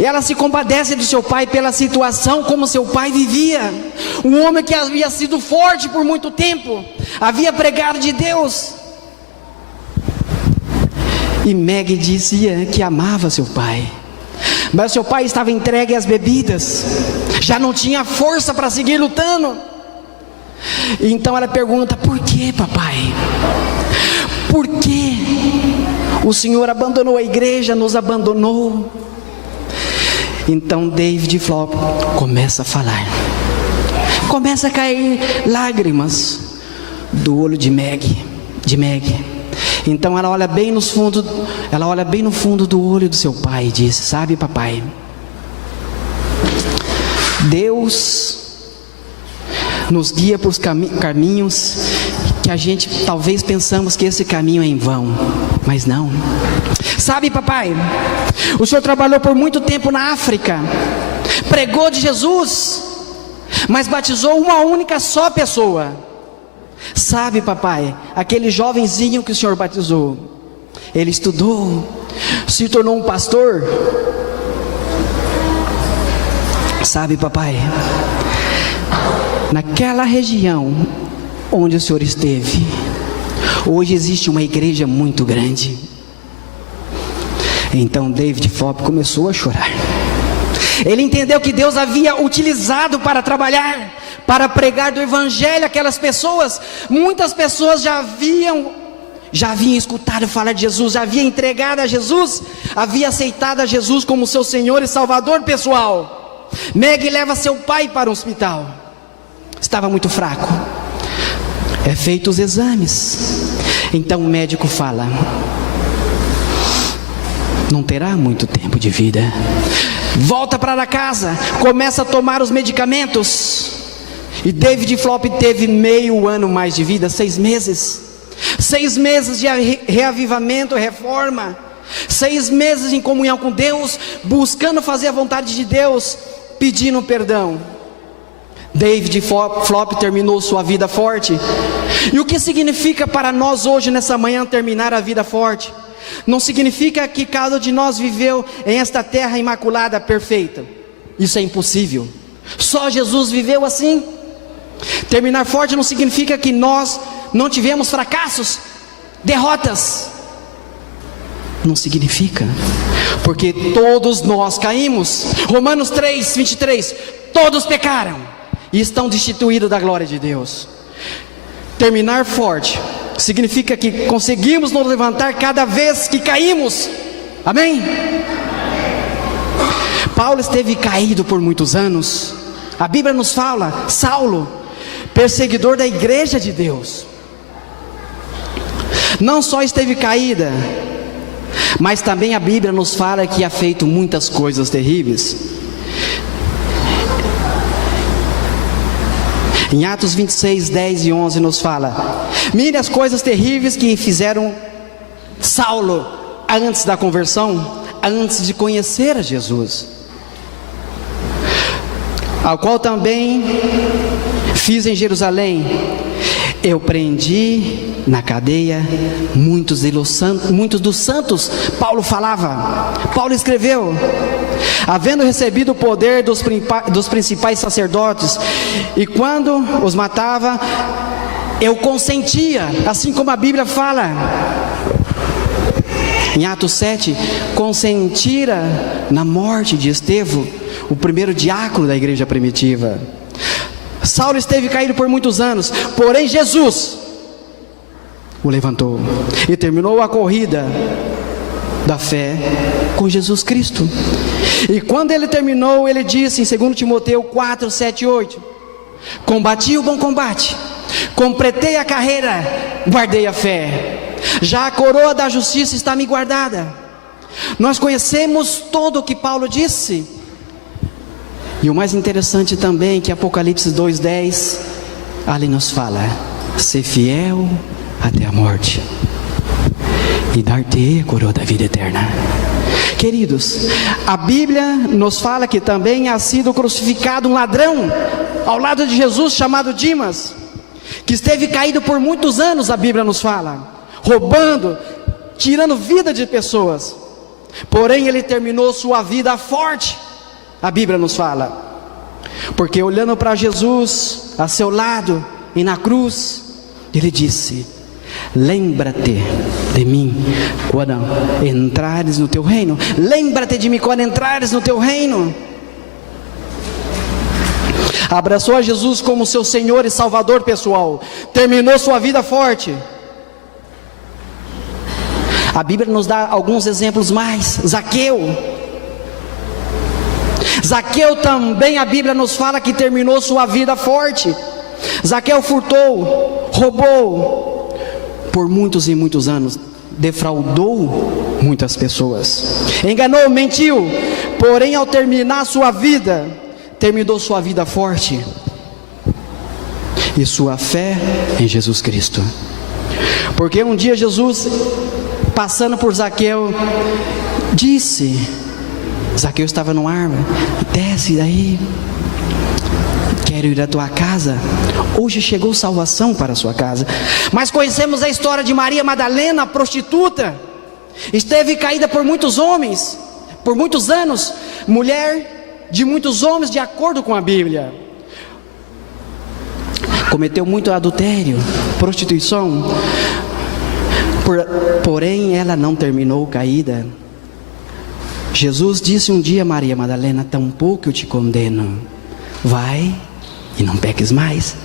E ela se compadece do seu pai pela situação como seu pai vivia. Um homem que havia sido forte por muito tempo, havia pregado de Deus. E Meg dizia que amava seu pai, mas seu pai estava entregue às bebidas, já não tinha força para seguir lutando. Então ela pergunta: por que, papai? Por que o senhor abandonou a igreja, nos abandonou? Então David Flop começa a falar, começa a cair lágrimas do olho de Meg. Então ela olha bem no fundo do olho do seu pai e diz: sabe, papai, Deus nos guia para os caminhos que a gente talvez pensamos que esse caminho é em vão, mas não. Sabe, papai, o senhor trabalhou por muito tempo na África, pregou de Jesus, mas batizou uma única só pessoa. Sabe, papai, aquele jovenzinho que o senhor batizou, ele estudou, se tornou um pastor. Sabe, papai, naquela região onde o senhor esteve, hoje existe uma igreja muito grande. Então David Flop começou a chorar. Ele entendeu que Deus havia utilizado para trabalhar, para pregar do evangelho aquelas pessoas. Muitas pessoas já haviam escutado falar de Jesus, já havia entregado a Jesus, havia aceitado a Jesus como seu Senhor e Salvador pessoal. Meg leva seu pai para o hospital, estava muito fraco, é feito os exames. Então o médico fala: não terá muito tempo de vida. Volta para casa, começa a tomar os medicamentos. E David Flop teve meio ano mais de vida, 6 meses. 6 meses de reavivamento, reforma. 6 meses em comunhão com Deus, buscando fazer a vontade de Deus, pedindo perdão. David Flop terminou sua vida forte. E o que significa para nós hoje, nessa manhã, terminar a vida forte? Não significa que cada um de nós viveu em esta terra imaculada, perfeita. Isso é impossível. Só Jesus viveu assim. Terminar forte não significa que nós não tivemos fracassos, derrotas. Não significa, porque todos nós caímos. Romanos 3:23, todos pecaram e estão destituídos da glória de Deus. Terminar forte significa que conseguimos nos levantar cada vez que caímos. Amém? Paulo esteve caído por muitos anos. A Bíblia nos fala, Saulo, perseguidor da igreja de Deus, não só esteve caída, mas também a Bíblia nos fala que ha feito muitas coisas terríveis. Em Atos 26, 10 e 11 nos fala: mire as coisas terríveis que fizeram Saulo antes da conversão, antes de conhecer a Jesus, ao qual também fiz em Jerusalém. Eu prendi na cadeia muitos dos santos. Paulo falava, Paulo escreveu, havendo recebido o poder dos principais sacerdotes, e quando os matava, eu consentia, assim como a Bíblia fala em Atos 7, consentira na morte de Estevão, o primeiro diácono da igreja primitiva. Saulo esteve caído por muitos anos, porém Jesus o levantou e terminou a corrida da fé com Jesus Cristo. E quando ele terminou, ele disse em 2 Timoteu 4, 7 e 8: combati o bom combate, completei a carreira, guardei a fé, já a coroa da justiça está me guardada. Nós conhecemos todo o que Paulo disse. E o mais interessante também, que Apocalipse 2:10, ali nos fala: ser fiel até a morte, e dar-te a coroa da vida eterna. Queridos, a Bíblia nos fala que também ha sido crucificado um ladrão ao lado de Jesus, chamado Dimas, que esteve caído por muitos anos, a Bíblia nos fala, roubando, tirando vida de pessoas. Porém ele terminou sua vida forte, a Bíblia nos fala, porque olhando para Jesus a seu lado e na cruz, ele disse: lembra-te de mim quando entrares no teu reino. Lembra-te de mim quando entrares no teu reino. Abraçou a Jesus como seu Senhor e Salvador pessoal. Terminou sua vida forte. A Bíblia nos dá alguns exemplos mais. Zaqueu também, a Bíblia nos fala que terminou sua vida forte. Zaqueu furtou, roubou por muitos e muitos anos, defraudou muitas pessoas, enganou, mentiu, porém ao terminar sua vida, terminou sua vida forte, e sua fé em Jesus Cristo. Porque um dia Jesus, passando por Zaqueu, disse, Zaqueu estava numa árvore: desce daí, quero ir à tua casa, hoje chegou salvação para a sua casa. Mas conhecemos a história de Maria Madalena, a prostituta, esteve caída por muitos homens, por muitos anos, mulher de muitos homens, de acordo com a Bíblia, cometeu muito adultério, prostituição, porém ela não terminou caída. Jesus disse um dia a Maria Madalena: tampouco eu te condeno, vai e não peques mais.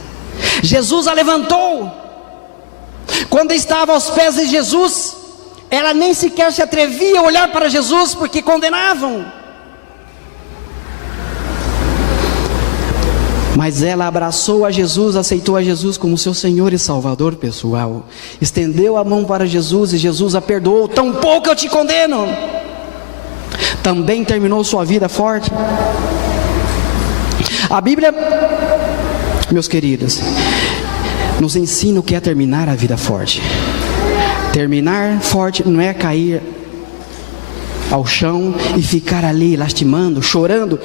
Jesus a levantou. Quando estava aos pés de Jesus, ela nem sequer se atrevia a olhar para Jesus, porque condenavam. Mas ela abraçou a Jesus, aceitou a Jesus como seu Senhor e Salvador pessoal, estendeu a mão para Jesus e Jesus a perdoou. Tampouco eu te condeno. Também terminou sua vida forte. A Bíblia, meus queridos, nos ensina o que é terminar a vida forte. Terminar forte não é cair ao chão e ficar ali lastimando, chorando,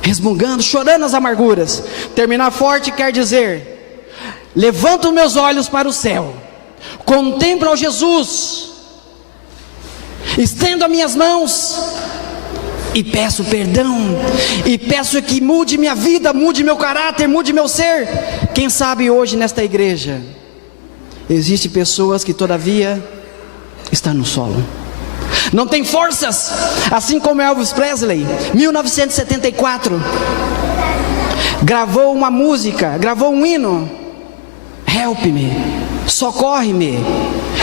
resmungando, chorando as amarguras. Terminar forte quer dizer: levanto meus olhos para o céu, contemplo ao Jesus, estendo as minhas mãos e peço perdão, e peço que mude minha vida, mude meu caráter, mude meu ser. Quem sabe hoje nesta igreja existem pessoas que todavia estão no solo, não tem forças, assim como Elvis Presley, 1974, gravou uma música, gravou um hino: Help Me, socorre-me.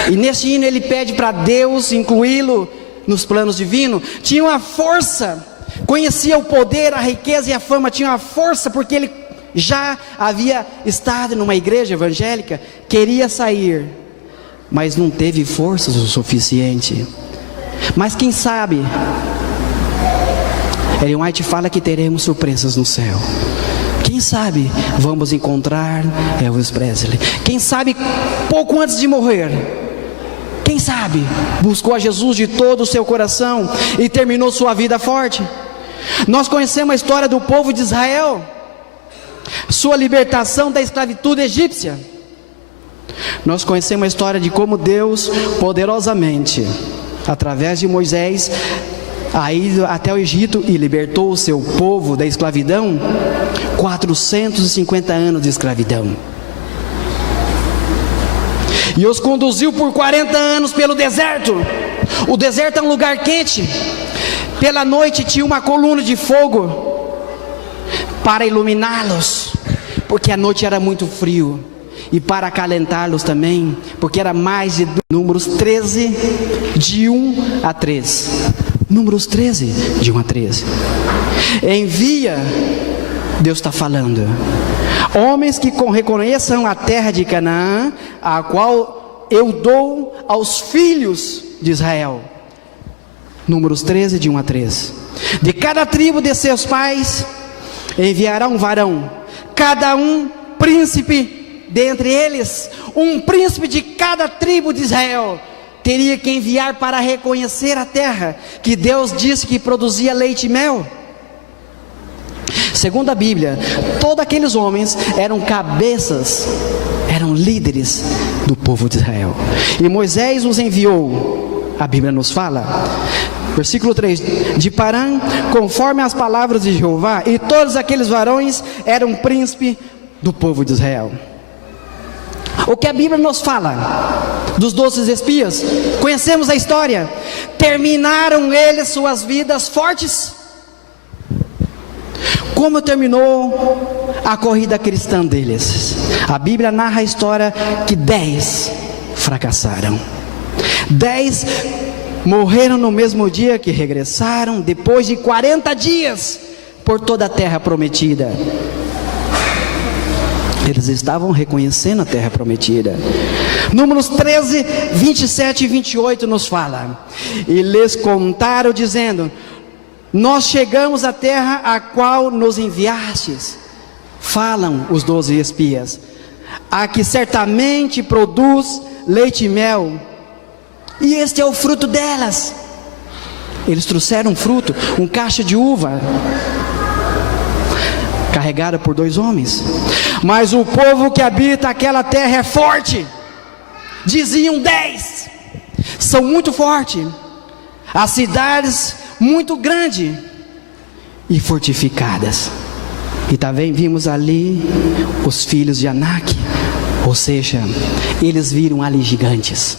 E nesse hino ele pede para Deus incluí-lo nos planos divinos. Tinha uma força, conhecia o poder, a riqueza e a fama, tinha uma força porque ele já havia estado numa igreja evangélica, queria sair, mas não teve forças o suficiente. Mas quem sabe, Ellen White fala que teremos surpresas no céu. Quem sabe vamos encontrar Elvis Presley. Quem sabe pouco antes de morrer Quem sabe buscou a Jesus de todo o seu coração e terminou sua vida forte. Nós conhecemos a história do povo de Israel, sua libertação da escravidão egípcia. Nós conhecemos a história de como Deus poderosamente, através de Moisés, a ido até o Egito e libertou o seu povo da escravidão. 450 anos de escravidão. E os conduziu por 40 anos pelo deserto. O deserto é um lugar quente. Pela noite tinha uma coluna de fogo para iluminá-los, porque a noite era muito frio, e para acalentá-los também, porque era mais de Números 13, de 1 a 3. Números 13, de 1 a 13. Envia, Deus está falando, homens que reconheçam a terra de Canaã, a qual eu dou aos filhos de Israel. Números 13, de 1 a 3. De cada tribo de seus pais enviará um varão, cada um príncipe dentre eles. Um príncipe de cada tribo de Israel teria que enviar para reconhecer a terra que Deus disse que produzia leite e mel. Segundo a Bíblia, todos aqueles homens eram cabeças, eram líderes do povo de Israel. E Moisés os enviou, a Bíblia nos fala, versículo 3, de Parã, conforme as palavras de Jeová, e todos aqueles varões eram príncipe do povo de Israel. O que a Bíblia nos fala dos 12 espias, conhecemos a história. Terminaram eles suas vidas fortes. Como terminou a corrida cristã deles? A Bíblia narra a história que 10 fracassaram. 10 morreram no mesmo dia que regressaram, depois de 40 dias, por toda a terra prometida. Eles estavam reconhecendo a terra prometida. Números 13, 27 e 28 nos fala: e lhes contaram dizendo: nós chegamos à terra a qual nos enviastes. Falam os 12 espias: a que certamente produz leite e mel, e este é o fruto delas. Eles trouxeram um fruto, um cacho de uva, carregada por 2 homens. Mas o povo que habita aquela terra é forte. Diziam 10, são muito fortes. As cidades muito grandes e fortificadas. E também vimos ali os filhos de Anak, ou seja, eles viram ali gigantes.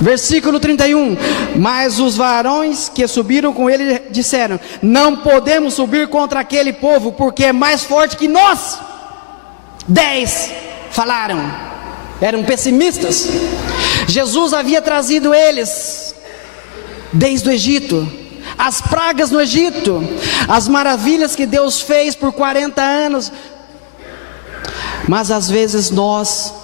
Versículo 31, mas os varões que subiram com ele disseram: não podemos subir contra aquele povo, porque é mais forte que nós. 10 falaram, eram pessimistas. Jesus havia trazido eles desde o Egito, as pragas no Egito, as maravilhas que Deus fez por 40 anos. Mas às vezes nós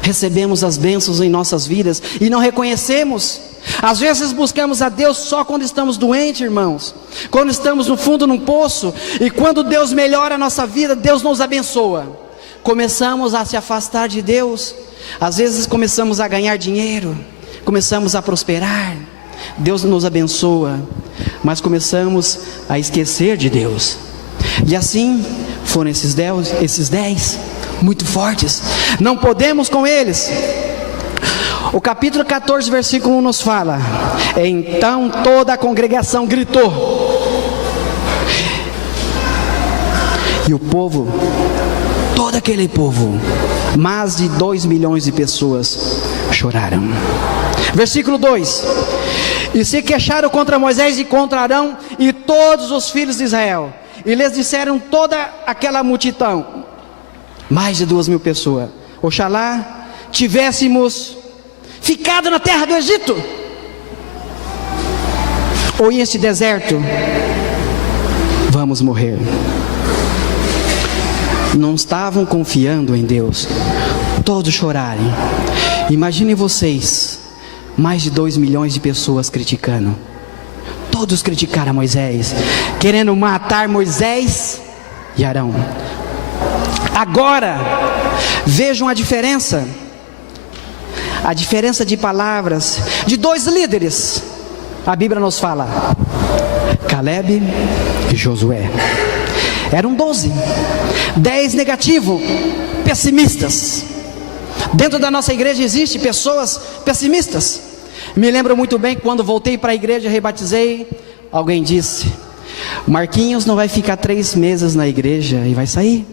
recebemos as bênçãos em nossas vidas e não reconhecemos. Às vezes buscamos a Deus só quando estamos doentes, irmãos, quando estamos no fundo de um poço. E quando Deus melhora a nossa vida, Deus nos abençoa. Começamos a se afastar de Deus. Às vezes começamos a ganhar dinheiro, começamos a prosperar, Deus nos abençoa, mas começamos a esquecer de Deus. E assim foram esses 10 muito fortes. Não podemos com eles. O capítulo 14, versículo 1 nos fala: então toda a congregação gritou, e o povo, todo aquele povo, mais de 2 milhões de pessoas, choraram. Versículo 2: e se queixaram contra Moisés e contra Arão e todos os filhos de Israel, e lhes disseram toda aquela multidão, mais de 2.000 pessoas: oxalá tivéssemos ficado na terra do Egito, ou em este deserto, vamos morrer. Não estavam confiando em Deus. Todos chorarem. Imaginem vocês, mais de 2 milhões de pessoas criticando. Todos criticaram Moisés, querendo matar Moisés e Arão. Agora, vejam a diferença. a diferença de palavras de dois líderes. A Bíblia nos fala: Caleb e Josué. Eram 12, 10 negativo, pessimistas. Dentro da nossa igreja existe pessoas pessimistas. Me lembro muito bem quando voltei para a igreja, rebatizei, alguém disse: Marquinhos não vai ficar 3 meses na igreja e vai sair.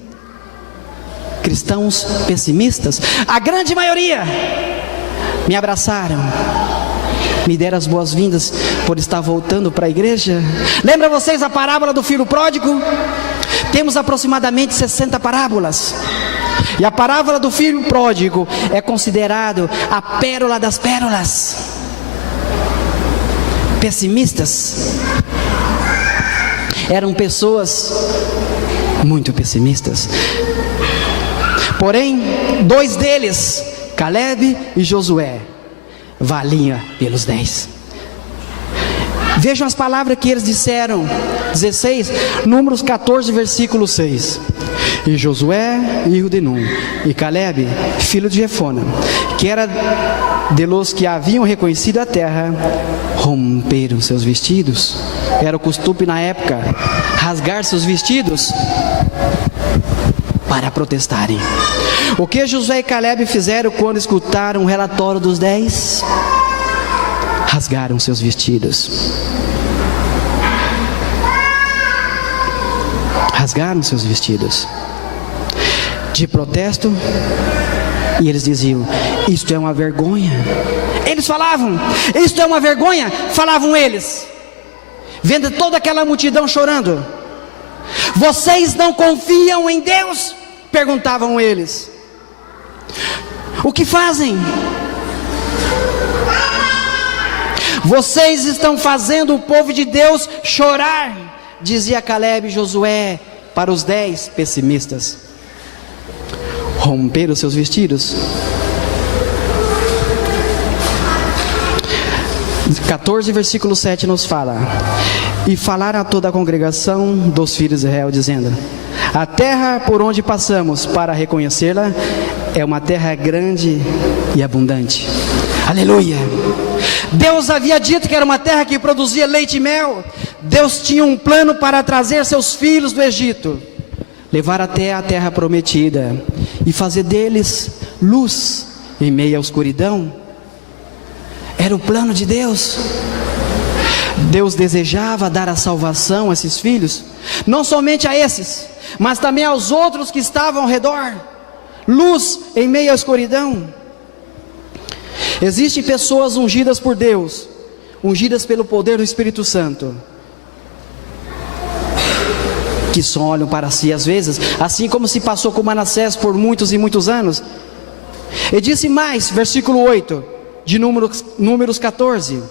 Cristãos pessimistas, a grande maioria, me abraçaram, me deram as boas-vindas por estar voltando para a igreja. Lembra vocês a parábola do filho pródigo? Temos aproximadamente 60 parábolas. E a parábola do filho pródigo é considerado a pérola das pérolas. Pessimistas. Eram pessoas muito pessimistas. Porém, 2 deles, Caleb e Josué, valiam pelos 10. Vejam as palavras que eles disseram. 16, Números 14, versículo 6. E Josué, filho de Nun, e Caleb, filho de Jefona, que era de los que haviam reconhecido a terra, romperam seus vestidos. Era o costume na época rasgar seus vestidos para protestarem. O que Josué e Caleb fizeram quando escutaram o relatório dos 10? Rasgaram seus vestidos. Rasgaram seus vestidos de protesto. E eles diziam: isto é uma vergonha. Eles falavam: isto é uma vergonha. Falavam eles, vendo toda aquela multidão chorando. Vocês não confiam em Deus? Perguntavam eles. O que fazem? Vocês estão fazendo o povo de Deus chorar, dizia Caleb e Josué para os 10 pessimistas. Romperam seus vestidos. 14, versículo 7 nos fala: e falaram a toda a congregação dos filhos de Israel, dizendo: a terra por onde passamos para reconhecê-la é uma terra grande e abundante. Aleluia! Deus havia dito que era uma terra que produzia leite e mel. Deus tinha um plano para trazer seus filhos do Egito, levar até a terra prometida e fazer deles luz em meio à escuridão. Era o plano de Deus. Deus desejava dar a salvação a esses filhos, não somente a esses, mas também aos outros que estavam ao redor. Luz em meio à escuridão. Existem pessoas ungidas por Deus, ungidas pelo poder do Espírito Santo, que só olham para si às vezes, assim como se passou com Manassés por muitos e muitos anos. E disse mais, versículo 8 de Números 14: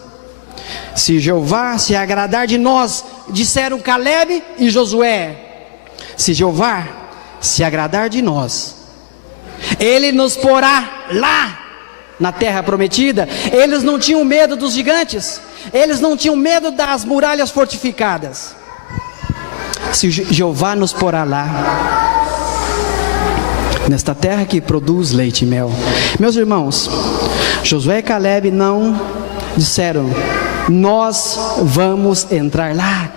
se Jeová se agradar de nós, disseram Caleb e Josué, se Jeová se agradar de nós, Ele nos porá lá na terra prometida. Eles não tinham medo dos gigantes, eles não tinham medo das muralhas fortificadas. Se Jeová nos porá lá, nesta terra que produz leite e mel. Meus irmãos, Josué e Caleb não disseram: nós vamos entrar lá.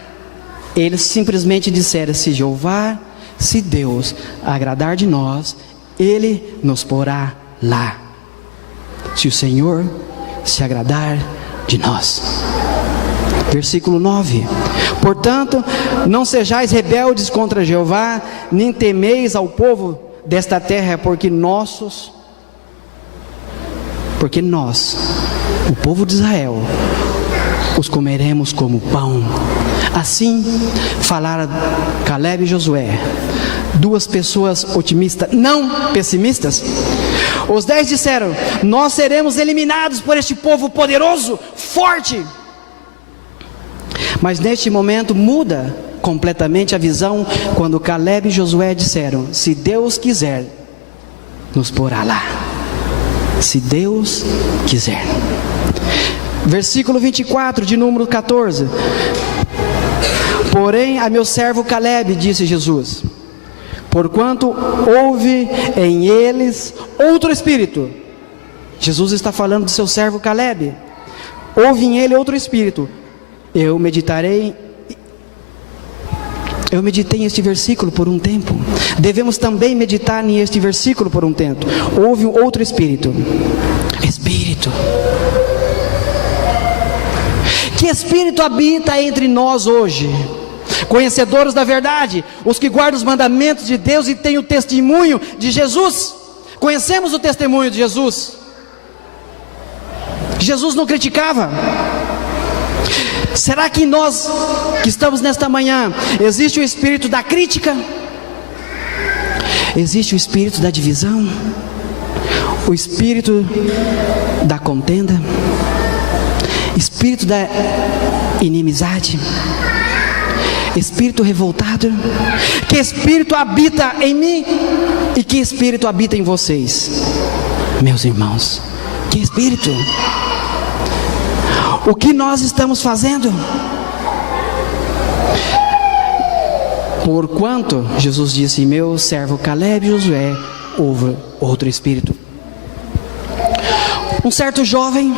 Eles simplesmente disseram: se Jeová, se Deus agradar de nós, Ele nos porá lá. Se o Senhor se agradar de nós. Versículo 9: portanto, não sejais rebeldes contra Jeová, nem temeis ao povo desta terra, porque nós, o povo de Israel, os comeremos como pão. Assim falaram Caleb e Josué, 2 pessoas otimistas, não pessimistas. Os 10 disseram: nós seremos eliminados por este povo poderoso, forte. Mas neste momento muda completamente a visão, quando Caleb e Josué disseram: se Deus quiser, nos porá lá. Se Deus quiser. Versículo 24 de Número 14: porém a meu servo Caleb, disse Jesus, porquanto houve em eles outro espírito, Jesus está falando do seu servo Caleb. Houve em ele outro espírito. Eu meditei neste versículo por um tempo. Devemos também meditar neste versículo por um tempo. Houve outro espírito. Espírito. Que espírito habita entre nós hoje? Conhecedores da verdade, os que guardam os mandamentos de Deus e têm o testemunho de Jesus. Conhecemos o testemunho de Jesus. Jesus não criticava. Será que nós que estamos nesta manhã, existe o espírito da crítica? Existe o espírito da divisão? O espírito da contenda? Espírito da inimizade? Espírito revoltado? Que espírito habita em mim e que espírito habita em vocês, meus irmãos? Que espírito? O que nós estamos fazendo? Porquanto Jesus disse: meu servo Caleb e Josué, houve outro espírito. Um certo jovem,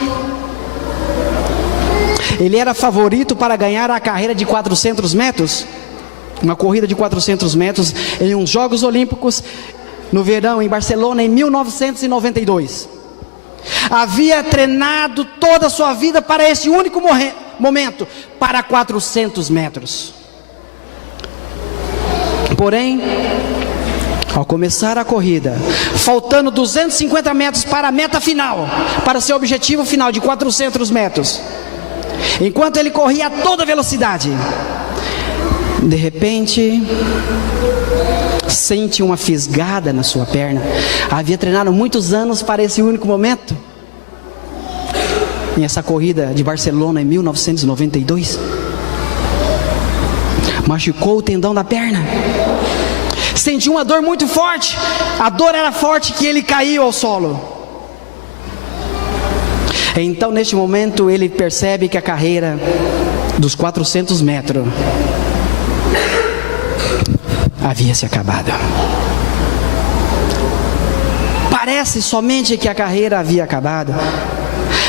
ele era favorito para ganhar a carreira de 400 metros, uma corrida de 400 metros em uns Jogos Olímpicos no verão em Barcelona em 1992. Havia treinado toda a sua vida para este único momento, para 400 metros. Porém, ao começar a corrida, faltando 250 metros para a meta final, para seu objetivo final de 400 metros, enquanto ele corria a toda velocidade, de repente sente uma fisgada na sua perna. Havia treinado muitos anos para esse único momento, nessa corrida de Barcelona em 1992. Machucou o tendão da perna, sentiu uma dor muito forte. A dor era forte que ele caiu ao solo. Então neste momento ele percebe que a carreira dos 400 metros havia se acabado. Parece somente que a carreira havia acabado.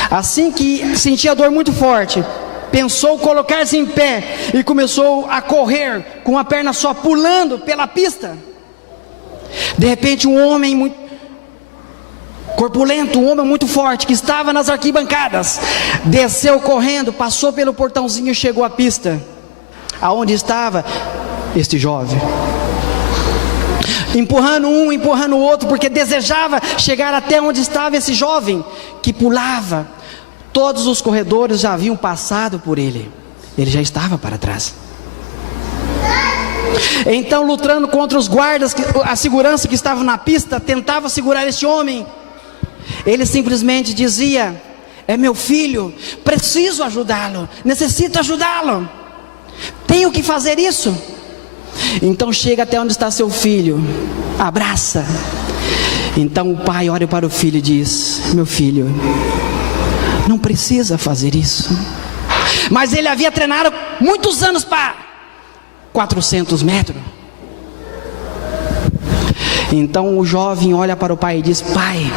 Assim que sentia a dor muito forte, pensou colocar-se em pé e começou a correr com a perna só, pulando pela pista. De repente um homem muito corpulento, um homem muito forte que estava nas arquibancadas, desceu correndo, passou pelo portãozinho e chegou à pista, aonde estava este jovem, empurrando um, empurrando o outro, porque desejava chegar até onde estava esse jovem que pulava. Todos os corredores já haviam passado por ele, ele já estava para trás. Então, lutando contra os guardas, a segurança que estava na pista, tentava segurar este homem. Ele simplesmente dizia: é meu filho, preciso ajudá-lo, necessito ajudá-lo, tenho que fazer isso. Então chega até onde está seu filho, abraça. Então o pai olha para o filho e diz: meu filho, não precisa fazer isso. Mas ele havia treinado muitos anos para 400 metros. Então o jovem olha para o pai e diz: pai,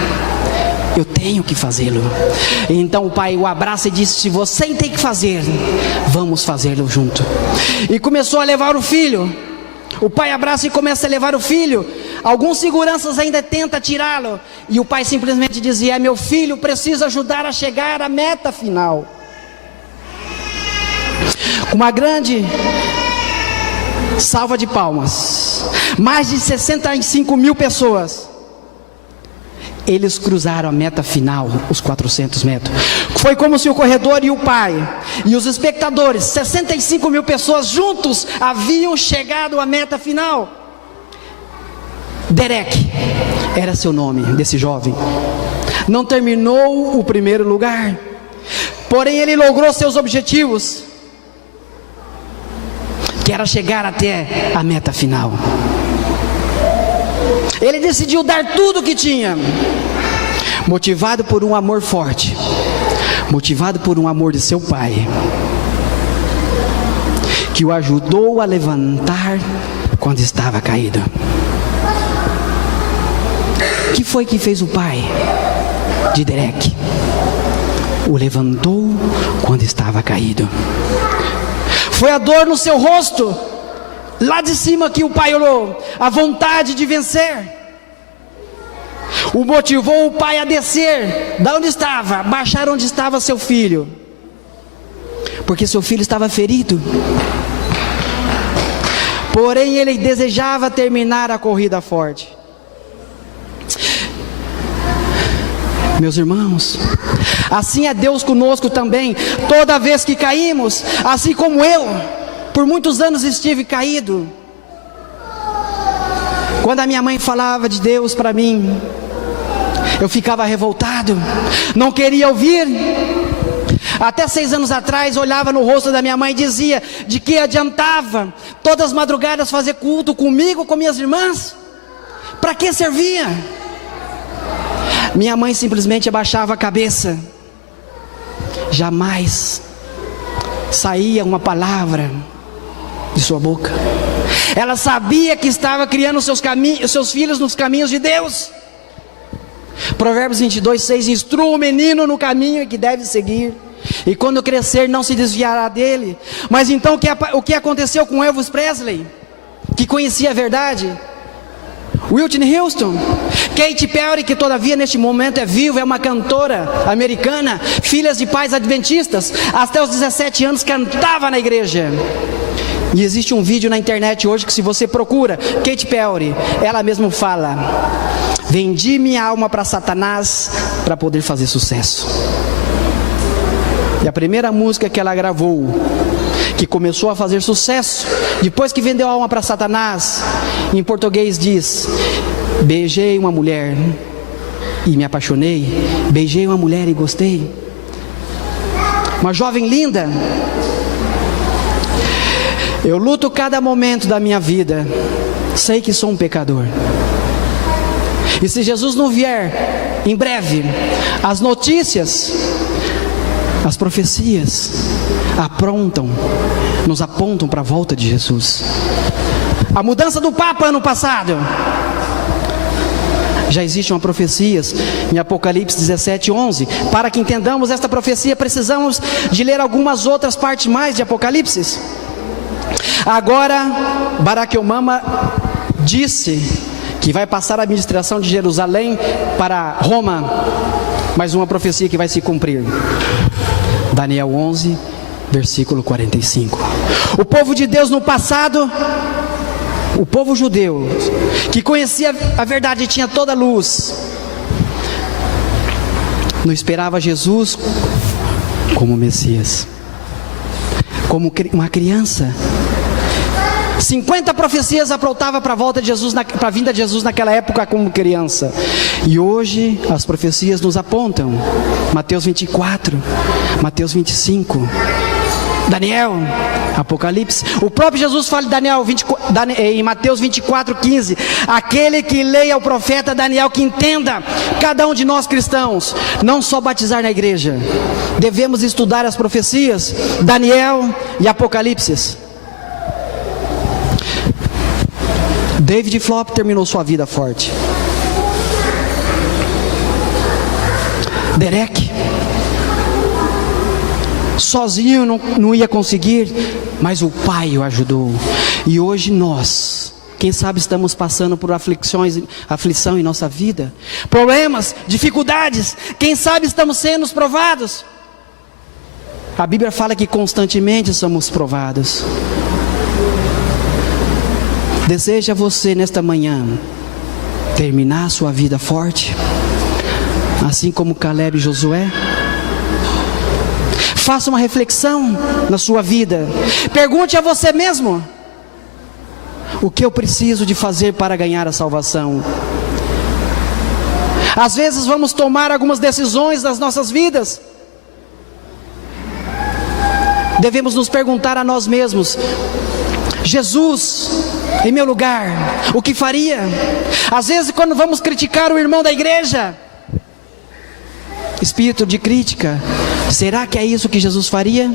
eu tenho que fazê-lo. Então o pai o abraça e diz: se você tem que fazer, vamos fazê-lo junto. E começou a levar o filho. O pai abraça e começa a levar o filho. Alguns seguranças ainda tentam tirá-lo, e o pai simplesmente dizia: é meu filho, preciso ajudar a chegar à meta final. Com uma grande salva de palmas, mais de 65 mil pessoas, eles cruzaram a meta final, os 400 metros. Foi como se o corredor e o pai e os espectadores, 65 mil pessoas juntos, haviam chegado à meta final. Derek era seu nome, desse jovem. Não terminou o primeiro lugar, porém ele logrou seus objetivos, que era chegar até a meta final. Ele decidiu dar tudo o que tinha, motivado por um amor forte, motivado por um amor de seu pai, que o ajudou a levantar quando estava caído. O que foi que fez o pai? de Derek. O levantou quando estava caído. Foi a dor no seu rosto, lá de cima, que o pai olhou, a vontade de vencer. O motivou o pai a descer da onde estava, baixar onde estava seu filho, porque seu filho estava ferido. Porém, ele desejava terminar a corrida forte. Meus irmãos, assim é Deus conosco também. Toda vez que caímos, assim como eu, por muitos anos estive caído. Quando a minha mãe falava de Deus para mim, eu ficava revoltado, não queria ouvir. Até 6 anos atrás, olhava no rosto da minha mãe e dizia: de que adiantava todas as madrugadas fazer culto comigo, com minhas irmãs? Para que servia? Minha mãe simplesmente abaixava a cabeça. Jamais saía uma palavra de sua boca. Ela sabia que estava criando seus filhos nos caminhos de Deus. Provérbios 22:6: instrua o menino no caminho que deve seguir, e quando crescer não se desviará dele. Mas então o que aconteceu com Elvis Presley, que conhecia a verdade? Whitney Houston, Katy Perry, que todavia neste momento é viva, é uma cantora americana, filhas de pais adventistas, até os 17 anos cantava na igreja. E existe um vídeo na internet hoje que, se você procura Katy Perry, ela mesma fala: vendi minha alma para Satanás para poder fazer sucesso. E a primeira música que ela gravou, que começou a fazer sucesso, depois que vendeu a alma para Satanás, em português diz: beijei uma mulher e me apaixonei, beijei uma mulher e gostei. Uma jovem linda. Eu luto cada momento da minha vida, sei que sou um pecador. E se Jesus não vier em breve, as notícias, as profecias nos apontam para a volta de Jesus. A mudança do Papa ano passado, já existe uma profecia em Apocalipse 17:11. Para que entendamos esta profecia, precisamos de ler algumas outras partes mais de Apocalipse. Agora, Barack Obama disse que vai passar a administração de Jerusalém para Roma. Mais uma profecia que vai se cumprir. Daniel 11, versículo 45. O povo de Deus no passado, o povo judeu, que conhecia a verdade e tinha toda a luz, não esperava Jesus como Messias, como uma criança. 50 profecias apontavam para a volta de Jesus, para a vinda de Jesus naquela época como criança. E hoje as profecias nos apontam. Mateus 24, Mateus 25, Daniel, Apocalipse. O próprio Jesus fala em Mateus 24:15: aquele que leia o profeta Daniel, que entenda. Cada um de nós cristãos, não só batizar na igreja, devemos estudar as profecias, Daniel e Apocalipse. David Flop terminou sua vida forte. Derek, sozinho não ia conseguir, mas o Pai o ajudou. E hoje nós, quem sabe estamos passando por aflição em nossa vida, problemas, dificuldades, quem sabe estamos sendo provados. A Bíblia fala que constantemente somos provados. Deseja você nesta manhã terminar a sua vida forte, assim como Caleb e Josué? Faça uma reflexão na sua vida. Pergunte a você mesmo: o que eu preciso de fazer para ganhar a salvação? Às vezes vamos tomar algumas decisões nas nossas vidas. Devemos nos perguntar a nós mesmos: Jesus, em meu lugar, o que faria? Às vezes, quando vamos criticar o irmão da igreja, espírito de crítica, será que é isso que Jesus faria?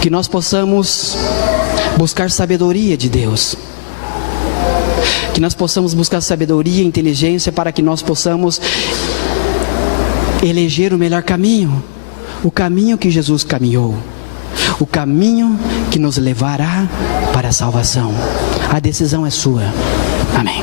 Que nós possamos buscar sabedoria de Deus. Que nós possamos buscar sabedoria e inteligência para que nós possamos eleger o melhor caminho. O caminho que Jesus caminhou. O caminho que nos levará para a salvação. A decisão é sua. Amém.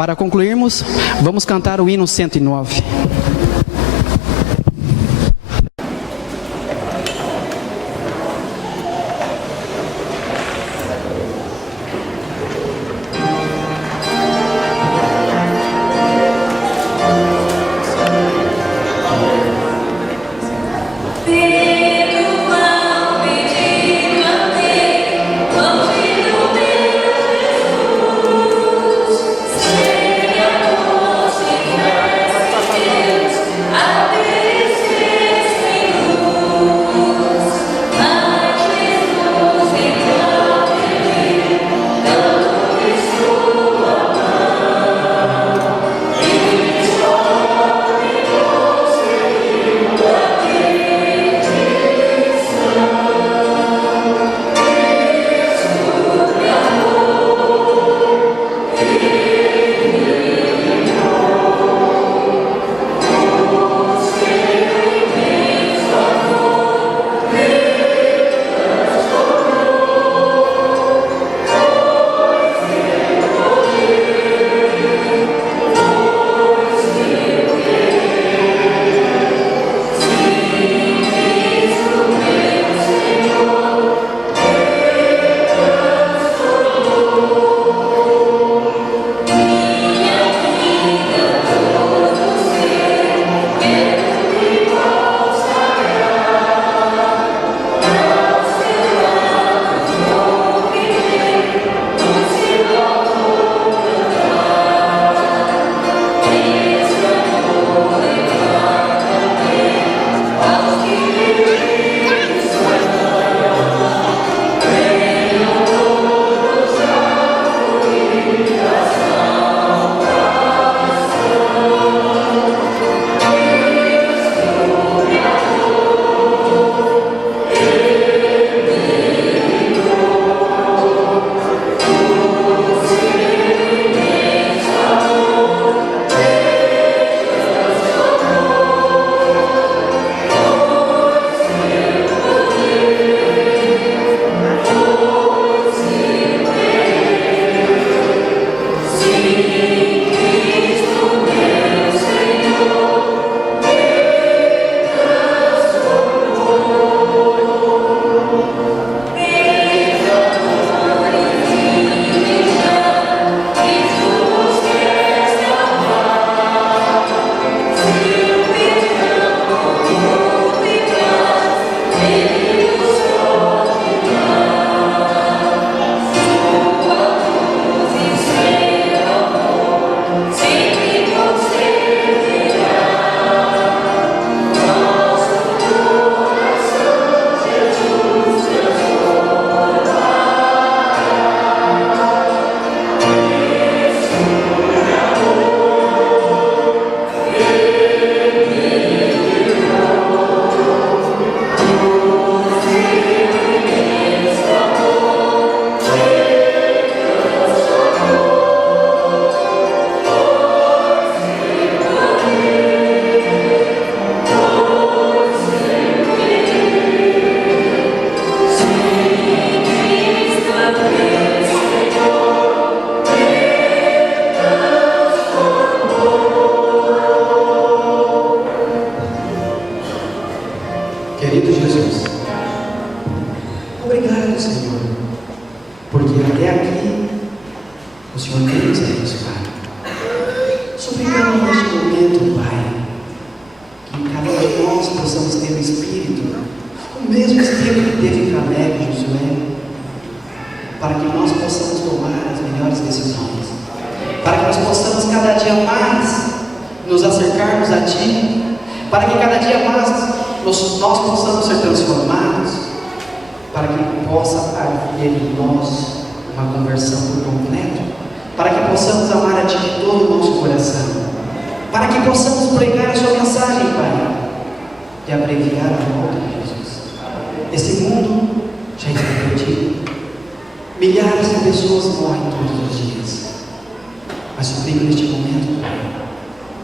Para concluirmos, vamos cantar o hino 109. de abreviar a volta de Jesus. Esse mundo já está perdido. Milhares de pessoas morrem todos os dias. Mas suplico neste momento,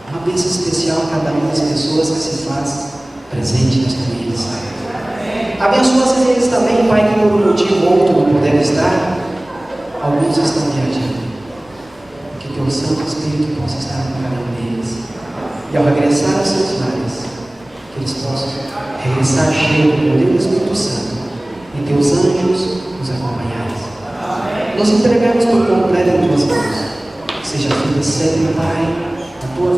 uma bênção especial a cada uma das pessoas que se faz presente nesta mesa. Abençoa as vezes também, Pai, que por um motivo ou outro não puderam estar. Alguns estão viajando. Que teu Santo Espírito possa estar no caminho deles. E ao regressar aos seus lares, que eles possam regressar cheio do poder do Espírito Santo e teus anjos nos acompanharem. Nós entregamos por completo em tuas mãos. Que seja a vida sempre, Pai, a tua